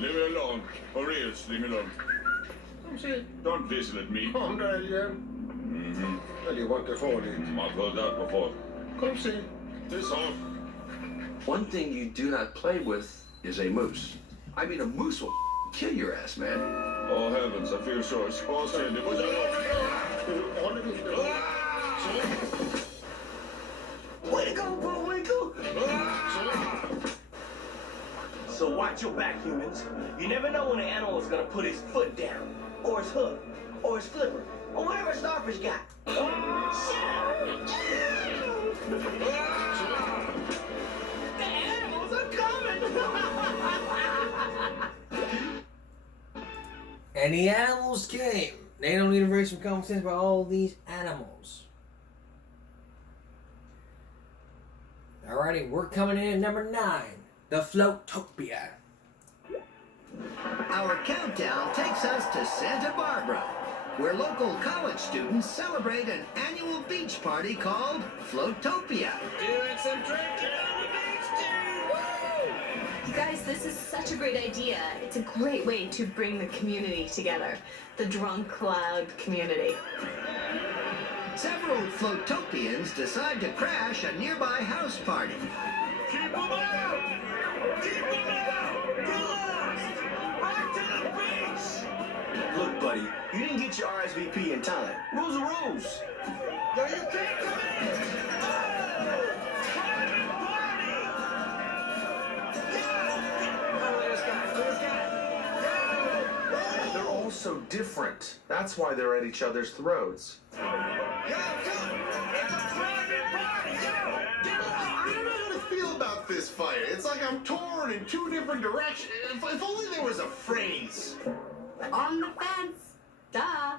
Leave me alone. For real, leave me alone. Don't whistle at me. Kom där igen. Eller var inte farligt. I've heard that before. Come see. This all. One thing you do not play with is a moose. I mean, a moose will kill your ass, man. Oh heavens, I feel so exhausted. Way to go, Bullwinkle! So watch your back, humans. You never know when an animal is gonna put his foot down, or his hook, or his flipper, or whatever Starfish got. Shut up! The animals are coming! And the animals came. They don't need to raise some conversation about all these animals. Alrighty, we're coming in at number 9. The Floatopia. Our countdown takes us to Santa Barbara, where local college students celebrate an annual beach party called Floatopia. Doing some drinking on the beach, dude! Woo! You guys, this is such a great idea. It's a great way to bring the community together. The Drunk Cloud community. Several Floatopians decide to crash a nearby house party. Keep them out! Keep them out! Get lost! Back to the beach! Look, buddy, you didn't get your RSVP in time. Rules are rules. No, you can't come in! Oh! Private party! They're all so different. That's why they're at each other's throats. I don't know how to feel about this fight. It's like I'm torn in 2 different directions. If only there was a phrase. On the fence. Duh.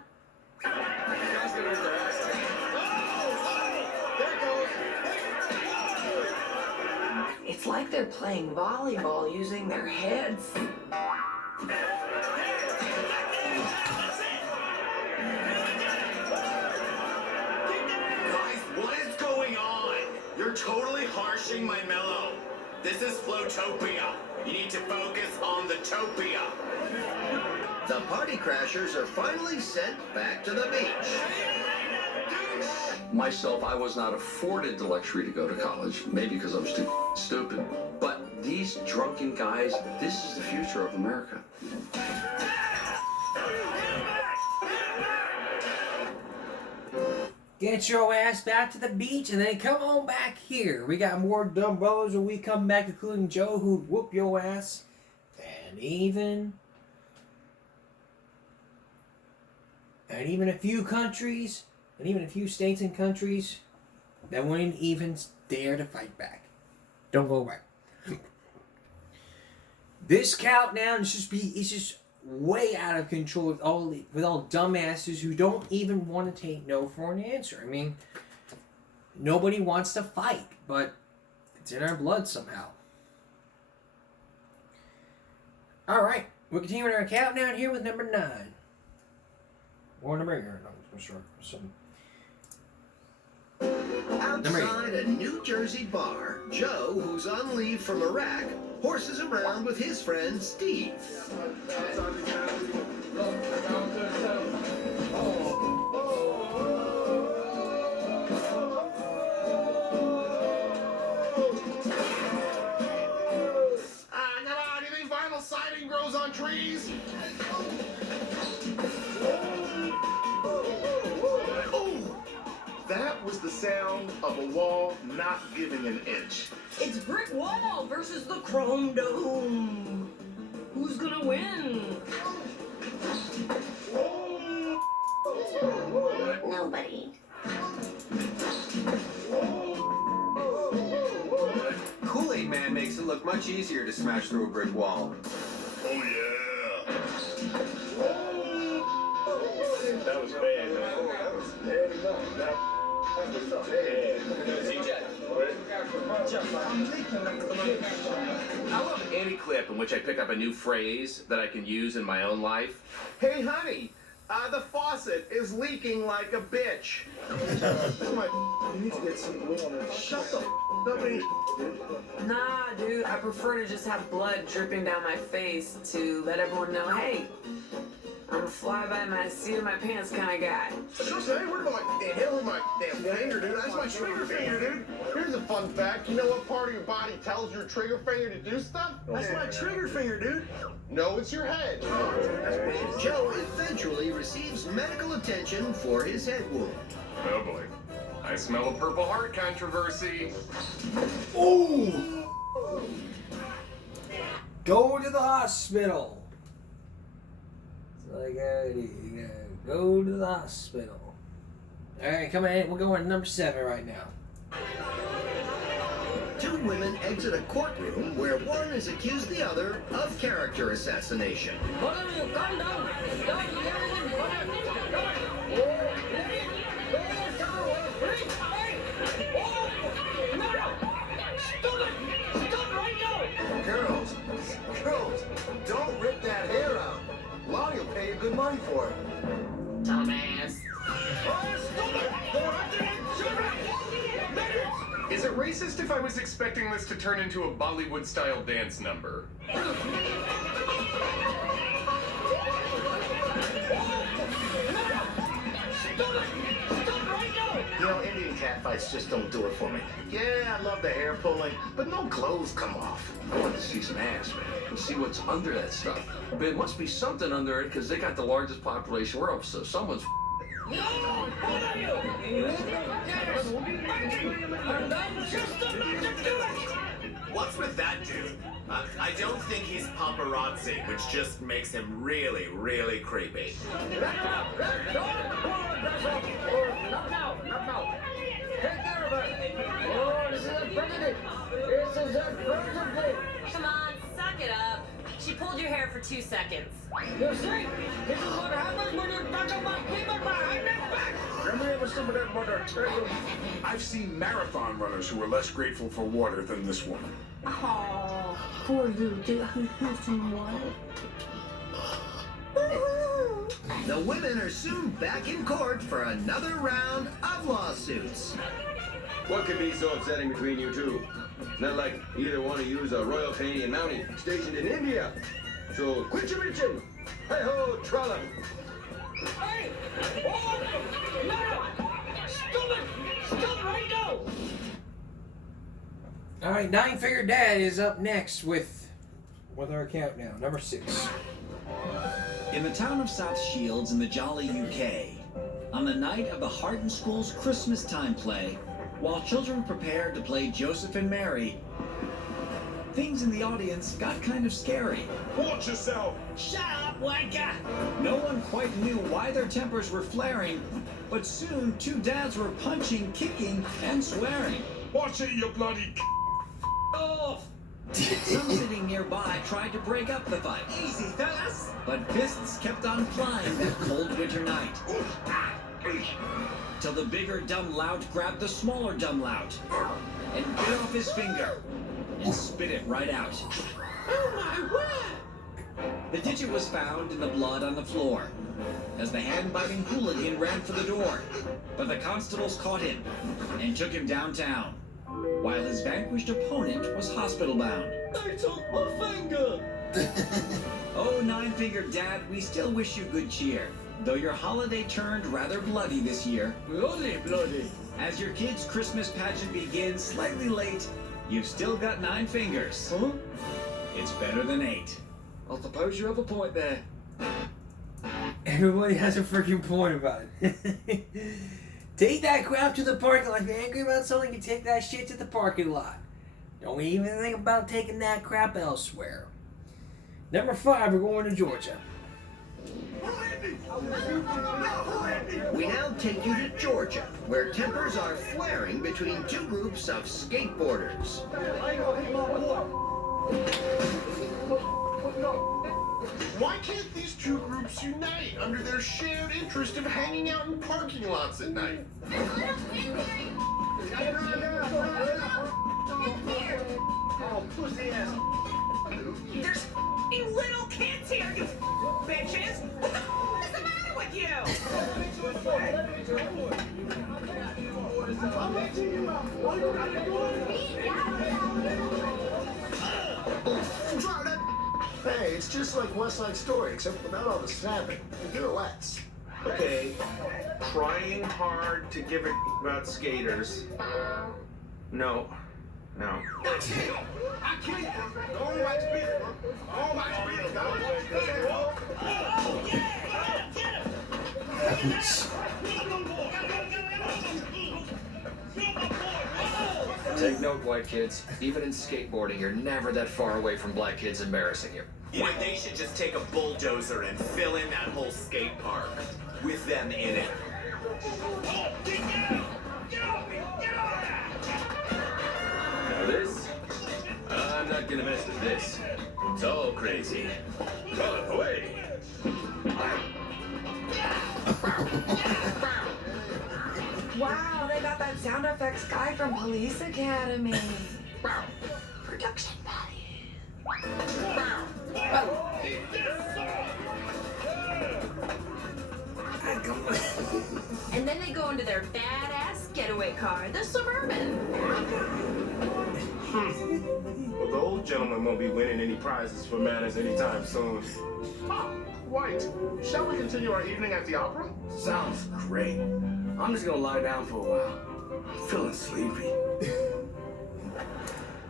It's like they're playing volleyball using their heads. What is going on? You're totally harshing my mellow. This is Floatopia. You need to focus on the topia. The party crashers are finally sent back to the beach. Myself, I was not afforded the luxury to go to college, maybe because I'm stupid. But these drunken guys, this is the future of America. Get your ass back to the beach and then come on back here. We got more dumb brothers when we come back, including Joe, who'd whoop your ass. And even a few countries, and even a few states and countries that wouldn't even dare to fight back. Don't go away. This countdown is just way out of control with all dumbasses who don't even want to take no for an answer. I mean, nobody wants to fight, but it's in our blood somehow. Alright, we're continuing our countdown here with number 9. Or number 8, no, I'm sure. Outside a New Jersey bar, Joe, who's on leave from Iraq, horses around with his friend Steve. Come on, you think vinyl siding grows on trees? That was the sound of a wall not giving an inch. It's brick wall versus the chrome dome. Who's gonna win? Nobody. Kool-Aid Man makes it look much easier to smash through a brick wall. Oh yeah. That was bad, man. That was bad enough. That was I love any clip in which I pick up a new phrase that I can use in my own life. Hey, honey, the faucet is leaking like a bitch. You need to get some glue on it. Shut the up. Nah, dude, I prefer to just have blood dripping down my face to let everyone know, hey, I'm a fly by my seat of my pants kind of guy. Just say, where do I inhale my damn finger, dude? That's my trigger finger, dude. Here's a fun fact. You know what part of your body tells your trigger finger to do stuff? That's my trigger finger, dude. No, it's your head. Joe eventually receives medical attention for his head wound. Oh boy. I smell a Purple Heart controversy. Ooh! Go to the hospital. So I gotta go to the hospital. Alright, come on. We're going to number 7 right now. Two women exit a courtroom where one has accused the other of character assassination. Both of you, calm down. Don't hear anything. Girls, don't rip that hair out. Lonnie will pay you good money for it. Dumbass. Is it racist if I was expecting this to turn into a Bollywood-style dance number? You know, Indian catfights just don't do it for me. Yeah, I love the hair pulling, but no clothes come off. I want to see some ass, man. And see what's under that stuff. But it must be something under it because they got the largest population world, so someone's What's with that dude? I don't think he's paparazzi, which just makes him really, really creepy. Come on, suck it up. She pulled your hair for 2 seconds. You see? This is what happens when you talk about people behind their back. Let me have some of that mother too. I've seen marathon runners who were less grateful for water than this woman. Oh, poor you. Did I have some water? The women are soon back in court for another round of lawsuits. What could be so upsetting between you two? Not like either want to use a Royal Canadian Mountie stationed in India. So quit your bitching. Hey-ho, trollop. Hey! Oh! No! Stop it! Stop right now! Alright, Nine Finger Dad is up next with our countdown, number 6. In the town of South Shields in the jolly UK, on the night of the Harton School's Christmas time play, while children prepared to play Joseph and Mary, things in the audience got kind of scary. Watch yourself! Shut up, wanker! No one quite knew why their tempers were flaring, but soon 2 dads were punching, kicking, and swearing. Watch it, you bloody off! Some sitting nearby tried to break up the fight. Easy, fellas! But fists kept on flying that cold winter night. Till the bigger dumb lout grabbed the smaller dumb lout and bit off his finger and spit it right out. Oh my word! The digit was found in the blood on the floor as the hand-biting hooligan ran for the door, but the constables caught him and took him downtown, while his vanquished opponent was hospital-bound. They took my finger! Oh, Nine-Fingered Dad, we still wish you good cheer, though your holiday turned rather bloody this year. Bloody. As your kid's Christmas pageant begins slightly late, you've still got 9 fingers. Huh? It's better than 8. I suppose you have a point there. Everybody has a freaking point about it. Take that crap to the parking lot. If you're angry about something, you take that shit to the parking lot. Don't even think about taking that crap elsewhere. Number 5, we're going to Georgia. We now take you to Georgia, where tempers are flaring between 2 groups of skateboarders. Why can't these 2 groups unite under their shared interest of hanging out in parking lots at night? Oh, pussy ass. There's little kids here, you bitches! What the is the matter with you? Hey, it's just like West Side Story, except without all the stabbing and pirouettes. Okay, trying hard to give a about skaters. No. I can't. Don't watch me. Don't watch me. Take note, white kids. Even in skateboarding, you're never that far away from black kids embarrassing you. When they should just take a bulldozer and fill in that whole skate park with them in it. Now this, I'm not gonna mess with this. It's all crazy. Call it away. Wow, they got that sound effects guy from Police Academy. Production value. And then they go into their badass getaway car, the Suburban. Well, the old gentleman won't be winning any prizes for manners anytime soon. Ah, White, shall we continue our evening at the opera? Sounds great. I'm just gonna lie down for a while. I'm feeling sleepy.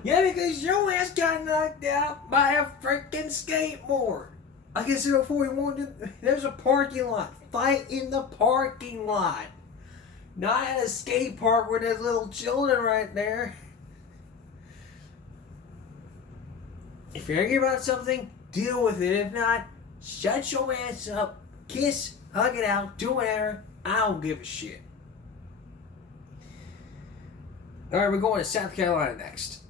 Yeah, because your ass got knocked out by a freaking skateboard. Like I said before, we wanted there's a parking lot. Fight in the parking lot. Not at a skate park where there's little children right there. If you're angry about something, deal with it. If not, shut your ass up, kiss, hug it out, do whatever. I don't give a shit. Alright, we're going to South Carolina next.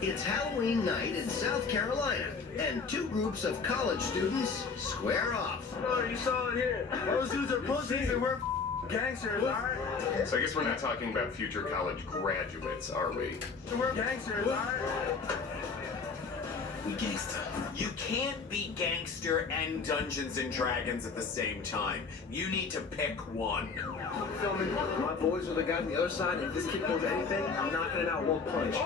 It's Halloween night in South Carolina, and two groups of college students square off. Oh, you saw it here. Those dudes are pussies and we're gangsters, alright? So I guess we're not talking about future college graduates, are we? We're gangsters, alright? We gangster. You can't be gangster and Dungeons and Dragons at the same time. You need to pick one. Feel me? My boys are the guys on the other side, and if this kid pulls anything, I'm knocking it out one punch.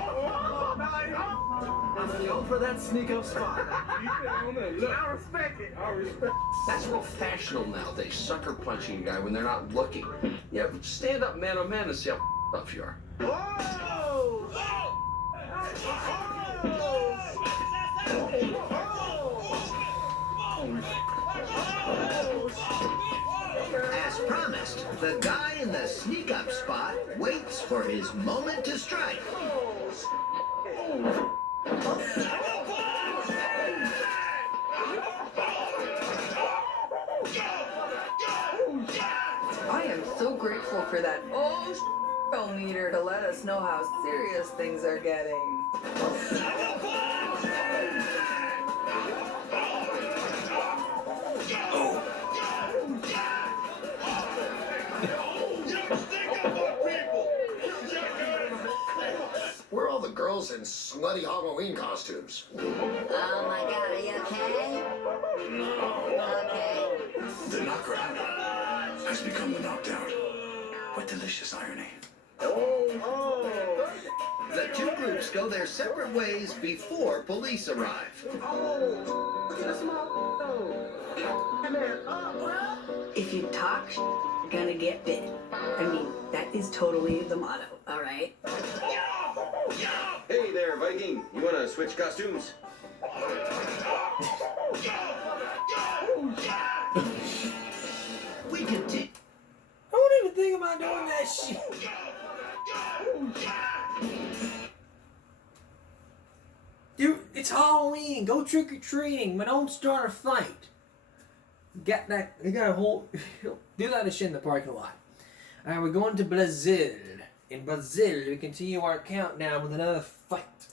I'm going for that sneak up spot. I respect it. I respect it. That's real fashionable nowadays, sucker punching a guy when they're not looking. Yeah, but stand up man on man and see how tough you are. As promised, the guy in the sneak-up spot waits for his moment to strike. I am so grateful for that meter to let us know how serious things are getting. Where are all the girls in slutty Halloween costumes? Oh my god, are you okay? Okay. The knocker has become the knocked out. What delicious irony. The two groups go their separate ways before police arrive. If you talk, you're gonna get bit. I mean, that is totally the motto, alright? Hey there, Viking. You wanna switch costumes? We continue. I don't even think about doing that shit. Dude, it's Halloween. Go trick or treating, but don't start a fight. Got that? You got a whole do that shit in the parking lot. All right, we're going to Brazil. In Brazil, we continue our countdown with another fight.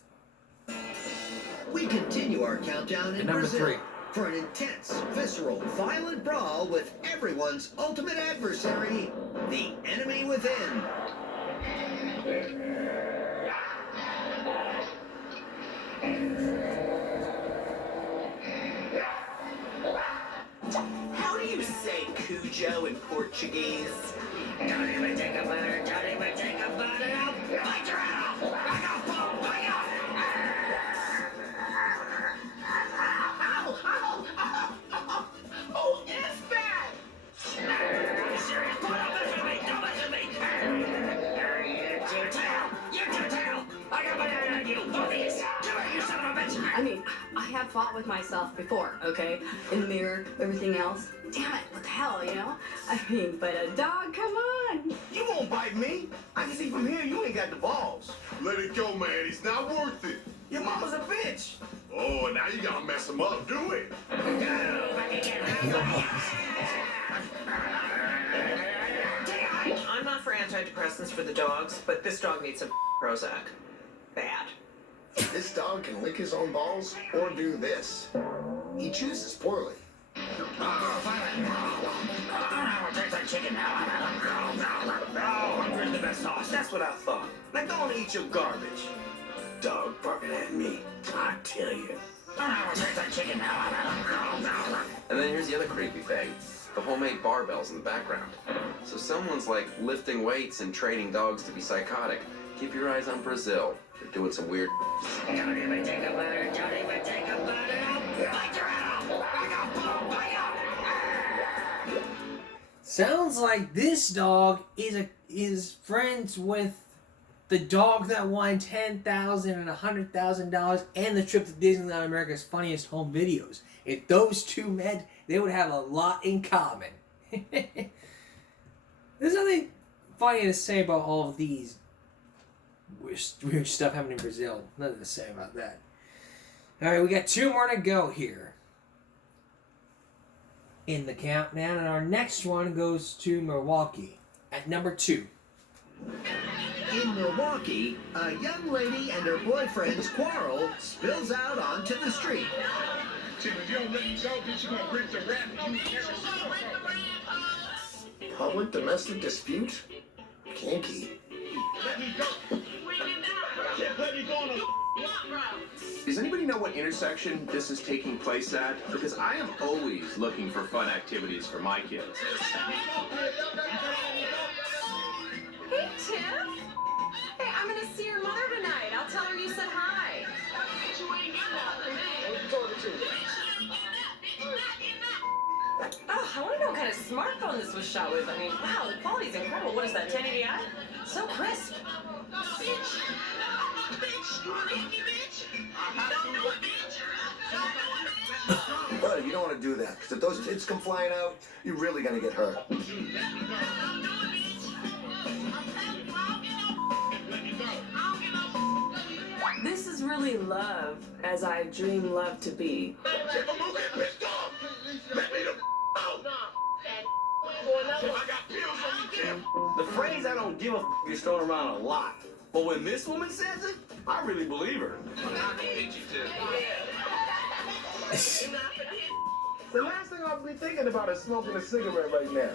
We continue our countdown in Number Brazil 3. for an intense, visceral, violent brawl with everyone's ultimate adversary, the enemy within. How do you say Cujo in Portuguese? Don't even think about it, don't even think about it. I'll bite your head off. I got boom, I got Oh, it's bad! Are you serious? Don't mess with me, don't mess with me. You two tail, I got my eye on you. Do this, do it, you son of a bitch. I mean, I have fought with myself before, okay? In the mirror, everything else. Damn it, what the hell, you know? I mean, but a dog, come on. You won't bite me. I can see from here you ain't got the balls. Let it go, man. It's not worth it. Your mama's a bitch. Oh, now you gotta mess him up. Do it. I'm not for antidepressants for the dogs, but this dog needs some Prozac. Bad. This dog can lick his own balls or do this. He chooses poorly. Hunger's the best sauce. That's what I thought. Now go and eat your garbage. Dog barking at me. I tell you. And then here's the other creepy thing. The homemade barbells in the background. So someone's like lifting weights and training dogs to be psychotic. Keep your eyes on Brazil. They're doing some weird. Johnny, we take a butter. Johnny, we take a butter. Bite your head off. I got boom. Bite up. Sounds like this dog is friends with the dog that won $10,000 and $100,000 and the trip to Disneyland America's Funniest Home Videos. If those two met, they would have a lot in common. There's nothing funny to say about all of these weird stuff happening in Brazil. Nothing to say about that. Alright, we got 2 more to go here in the countdown, and our next one goes to Milwaukee at number 2. In Milwaukee, a young lady and her boyfriend's quarrel spills out onto the street. Public domestic dispute? Kinky. Let me go. Let me go on a Does anybody know what intersection this is taking place at? Because I am always looking for fun activities for my kids. Hey, Tiff. Hey, I'm gonna see your mother tonight. I'll tell her you said hi. Oh, I want to know what kind of smartphone this was shot with. I mean, wow, the quality's incredible. What is that, 1080i? So crisp. Brother, you don't want to do that, because if those kids come flying out, you're really going to get hurt. This is really love, as I dream love to be. The phrase "I don't give a f" is thrown around a lot, but when this woman says it, I really believe her. The last thing I'll be thinking about is smoking a cigarette right now.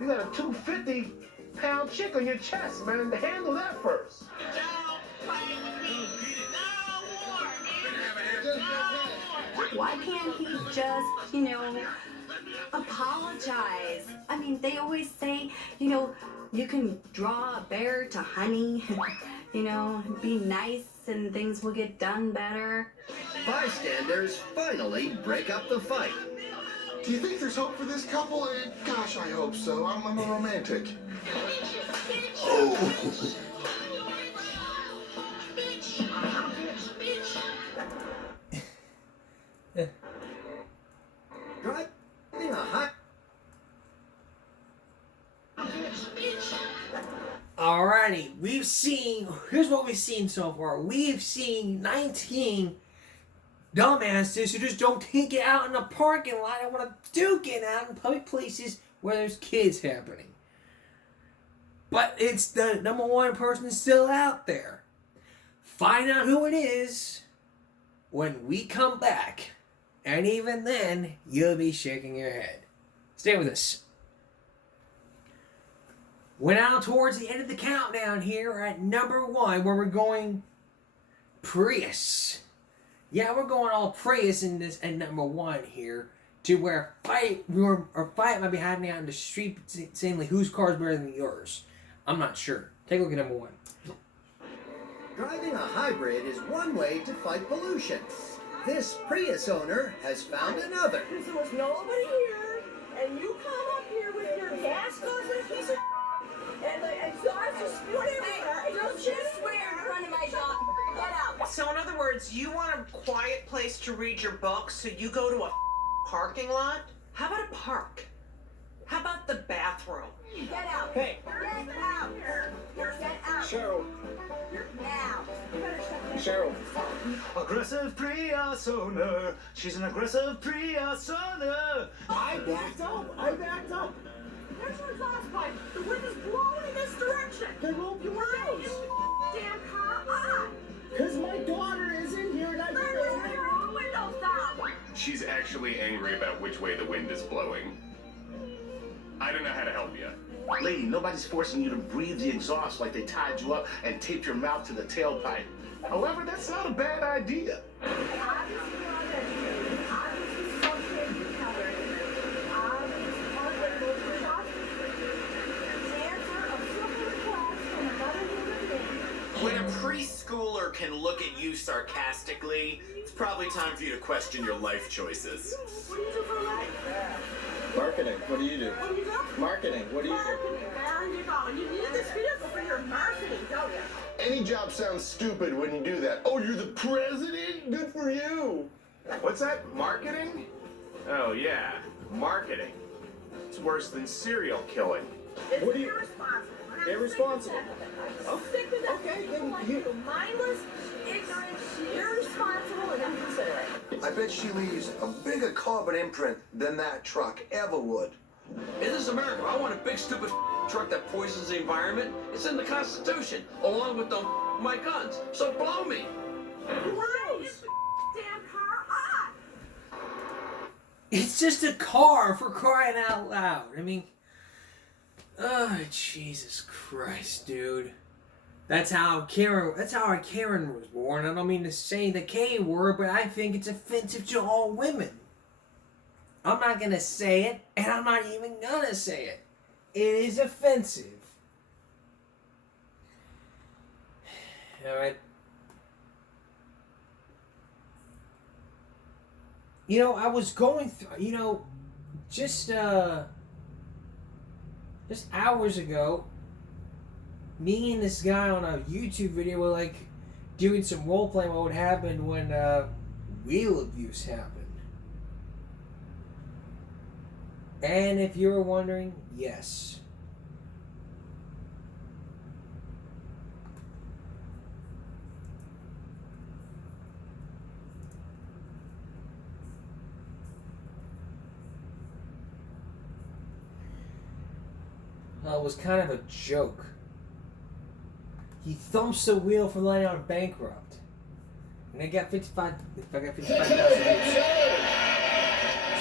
You got a 250-pound chick on your chest, man. Handle that first. Why can't he just, apologize? I mean, they always say, you can draw a bear to honey, be nice and things will get done better. Bystanders finally break up the fight. Do you think there's hope for this couple? Gosh, I hope so. I'm a romantic. Oh. Driving a hot. Alrighty, here's what we've seen so far. We've seen 19 dumbasses who just don't take it out in the parking lot and want to duke it out in public places where there's kids happening. But it's the number one person still out there. Find out who it is when we come back. And even then, you'll be shaking your head. Stay with us. We're now towards the end of the countdown here at number 1, where we're going Prius. Yeah, we're going all Prius in this at number 1 here, to where a fight might be happening out in the street, saying like whose car is better than yours. I'm not sure. Take a look at number 1. Driving a hybrid is one way to fight pollution. This Prius owner has found another. There was nobody here, and you come up here with your gas-guzzling piece of and the exhaust is spewing everywhere, and you just swear in front of my dog. Get out. So in other words, words, you want a quiet place to read your book, so you go to a parking lot? How about a park? How about the bathroom? Get out. Hey. Get out. Get out. Cheryl. Now. Cheryl. Aggressive Prius owner. She's an aggressive Prius owner. I backed up. There's your exhaust pipe. The wind is blowing in this direction. Then roll your windows. Damn car on. Because my daughter is in here and I Turn your own windows down. She's actually angry about which way the wind is blowing. I don't know how to help you. Lady, nobody's forcing you to breathe the exhaust like they tied you up and taped your mouth to the tailpipe. However, that's not a bad idea. When a preschooler can look at you sarcastically, it's probably time for you to question your life choices. What do you do for a living? Marketing. What do you do? What do you do? Marketing. What do you do? Marketing. There you go. You need this vehicle for your marketing, don't you? Any job sounds stupid when you do that. Oh, you're the president? Good for you. What's that? Marketing? Oh, yeah. Marketing. It's worse than serial killing. It's What do you- irresponsible. I'm Irresponsible. I'm sick of that. Okay, People then like you- mindless, ignorant, irresponsible, and inconsiderate. I bet she leaves a bigger carbon imprint than that truck ever would. In this America, I want a big stupid truck that poisons the environment. It's in the Constitution, along with my guns. So blow me. Why is the damn car on? It's just a car, for crying out loud. I mean, oh, Jesus Christ, dude. That's how Karen was born. I don't mean to say the K word, but I think it's offensive to all women. I'm not gonna say it, and I'm not even gonna say it. It is offensive. Alright. You know, I was going through, just hours ago, me and this guy on a YouTube video were like doing some role playing what would happen when wheel abuse happened. And if you were wondering, yes. It was kind of a joke. He thumps the wheel for letting out a bankrupt. And I got 55,000 views. Let's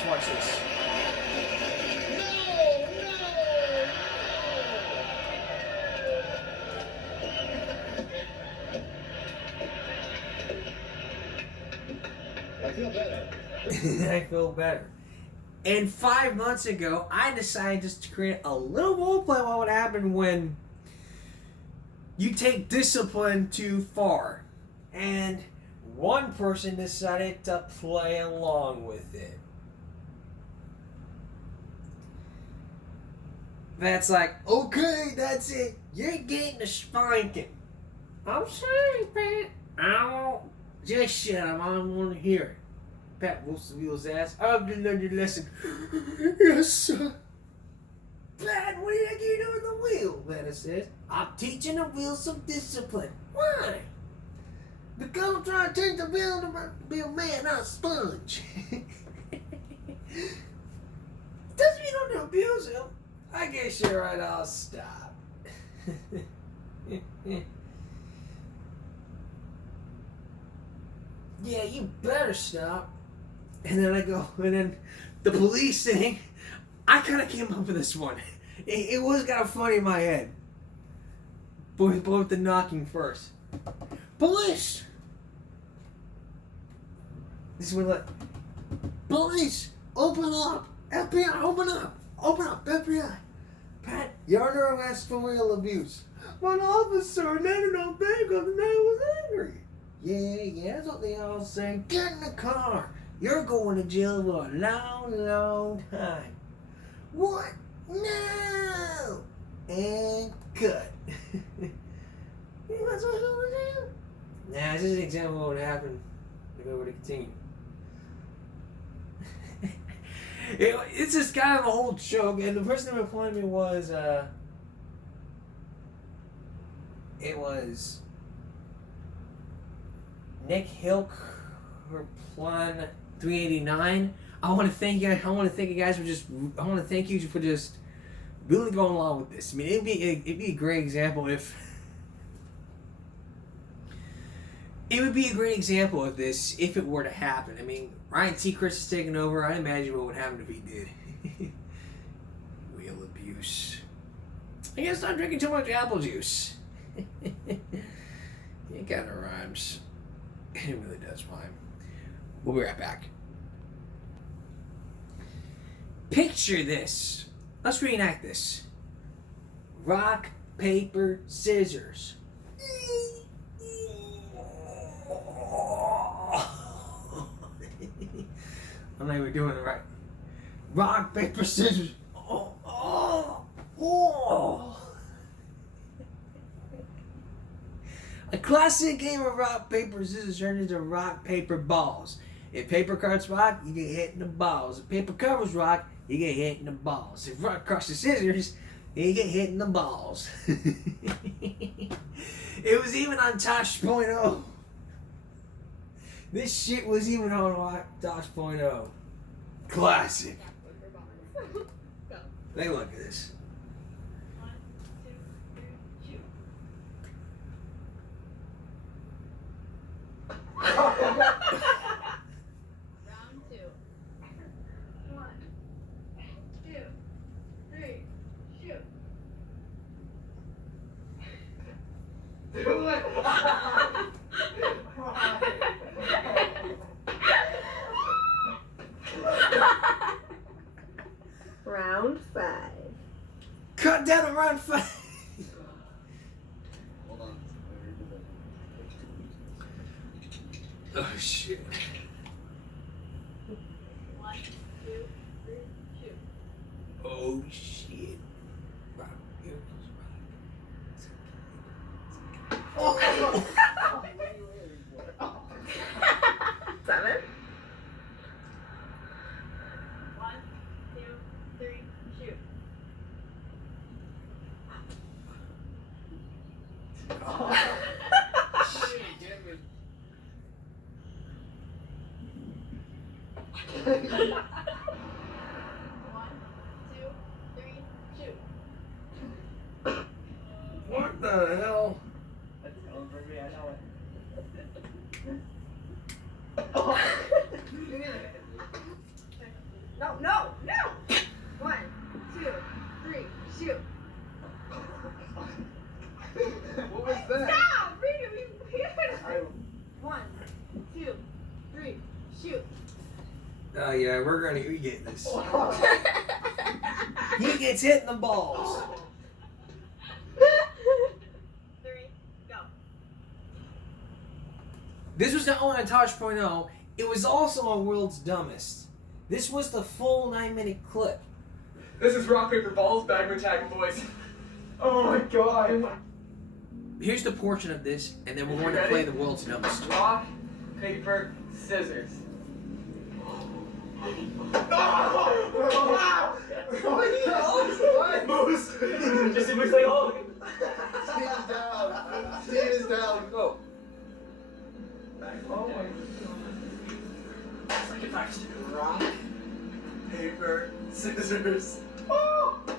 watch this. I feel better. I feel better. And 5 months ago, I decided just to create a little roleplay what would happen when you take discipline too far. And one person decided to play along with it. That's like, okay, that's it. You're getting a spanking. I'm sorry, Pat. I won't. Just shut up. I don't want to hear it. Pat whoops the wheel's ass. I've learned your lesson. Yes, sir. Pat, what do you think you're doing the wheel? Pat says, I'm teaching the wheel some discipline. Why? Because I'm trying to teach the wheel to be a man, not a sponge. Doesn't mean you don't abuse him. I guess you're right, I'll stop. Yeah, you better stop. And then I go, and then the police thing, I kind of came up with this one. It was kind of funny in my head. But with the knocking first. Police! This is what like, police, open up! FBI, open up! Open up, FBI! Pat, you're under arrest for wheel abuse. One officer, netted on bankrupt, and I was angry. Yeah, that's what they all say. Get in the car. You're going to jail for a long, long time. What? No! And cut. That's what I'm gonna do. Nah, this is an example of what would happen if it were to continue. It's just kind of a whole joke, and the person that replied to me was, it was Nick Hilk replying 389. I want to thank you. I want to thank you guys for just. I want to thank you for just really going along with this. I mean, it'd be a great example if. It would be a great example of this if it were to happen. I mean, Ryan Seacrest is taking over. I imagine what would happen if he did. Wheel abuse. I guess not drinking too much apple juice. It kind of rhymes. It really does rhyme. We'll be right back. Picture this. Let's reenact this. Rock, paper, scissors. I'm not even doing it right. Rock, paper, scissors. A classic game of rock, paper, scissors turned into rock, paper, balls. If paper cuts rock, you get hit in the balls. If paper covers rock, you get hit in the balls. If rock crushes scissors, you get hit in the balls. It was even on Tosh.0. This shit was even on Tosh.0. Classic. Take a look at this. Round 2. 1, 2, 3, shoot. Round 5. Cut down to round 5. Oh shit. 1, 2, 3, shoot. Oh shit. Oh. 7. 1, 2, 3, shoot. What the hell? That's going for me, I know it. No, no, no! 1, 2, 3, shoot. What was that? Stop! Read it, weird. 1, 2, 3, shoot. Oh yeah, we're gonna get this. He gets hit in the balls. 3, go. This was not only on Tosh.0, it was also on World's Dumbest. This was the full 9-minute clip. This is rock, paper, balls, Bagman Tag, boys. Oh my god. Here's the portion of this, and then we're going to play the World's Dumbest. Rock, paper, scissors. Just it looks like Hulk. Steve is down. Steve is down. Go. Oh my god. It's like rock, paper, scissors. Oh! Oh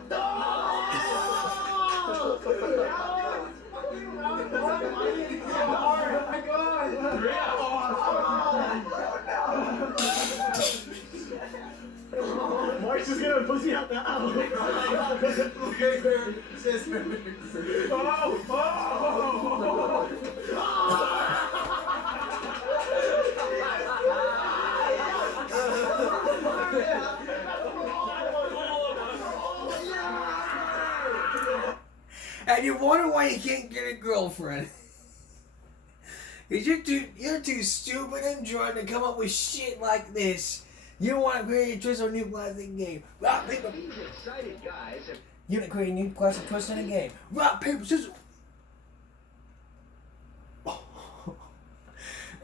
my god! Mark's just gonna pussy out the house. Paper, scissors. And you wonder why you can't get a girlfriend. Cause you're too stupid and drunk to come up with shit like this. You don't want to create a twist on a new classic game. Rock, paper. These excited guys have You want to create a new classic twist in a game. Rock, paper, scissors.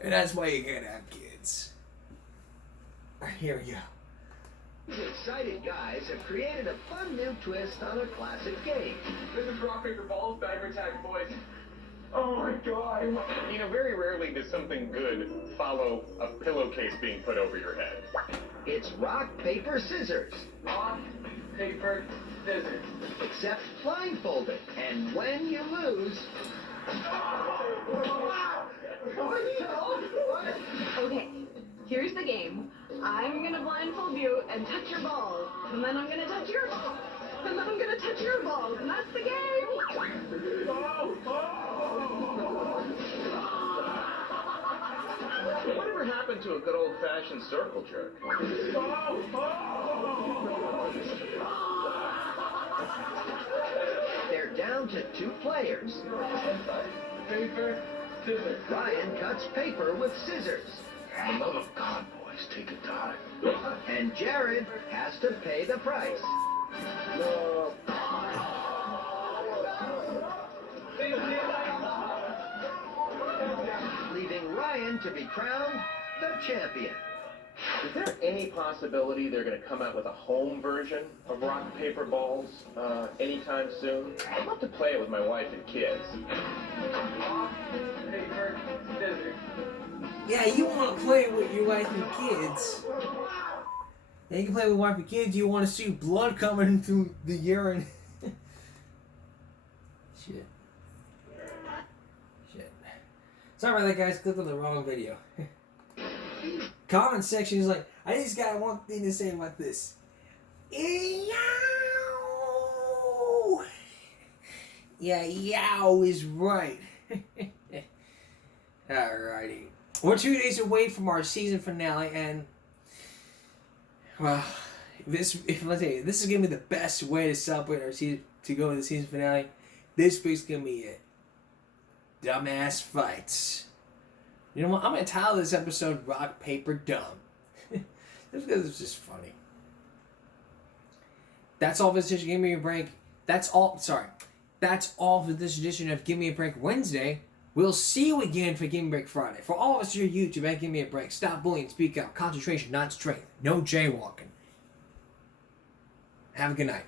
And that's why you can't have kids. Here we go. These excited guys have created a fun new twist on a classic game. This is rock, paper, balls, bagger tag, boys. Oh my god. You know, very rarely does something good follow a pillowcase being put over your head. It's rock, paper, scissors. Rock, paper, scissors. Except blindfolded. And when you lose... Okay, here's the game. I'm gonna blindfold you and touch your balls, and then I'm gonna touch your balls, and then I'm gonna touch your balls, and that's the game. Whatever happened to a good old-fashioned circle jerk? They're down to 2 players. Paper, scissors. Ryan cuts paper with scissors. For the love of God, boys, take a time. And Jared has to pay the price. Leaving Ryan to be crowned the champion. Is there any possibility they're going to come out with a home version of Rock, Paper, Balls anytime soon? I'd love to play it with my wife and kids. Rock, paper, scissors. Yeah, you want to play with your wife and kids. Yeah, you can play with wife and kids. You want to see blood coming through the urine. Shit. Sorry about that, guys. Clicked on the wrong video. Comment section is like, I just got one thing to say about this. Yow! Yeah, yow is right. Alrighty. We're 2 days away from our season finale, and well, let's tell you, this is gonna be the best way to celebrate our season, to go to the season finale. This week's gonna be it. Dumbass fights. You know what? I'm gonna title this episode "Rock Paper Dumb." Just because it's just funny. That's all for this edition. Give me a break. That's all. Sorry. That's all for this edition of Give Me a Break Wednesday. We'll see you again for Give Me a Break Friday. For all of us here at YouTube, at Give Me a Break. Stop bullying. Speak out. Concentration, not strength. No jaywalking. Have a good night.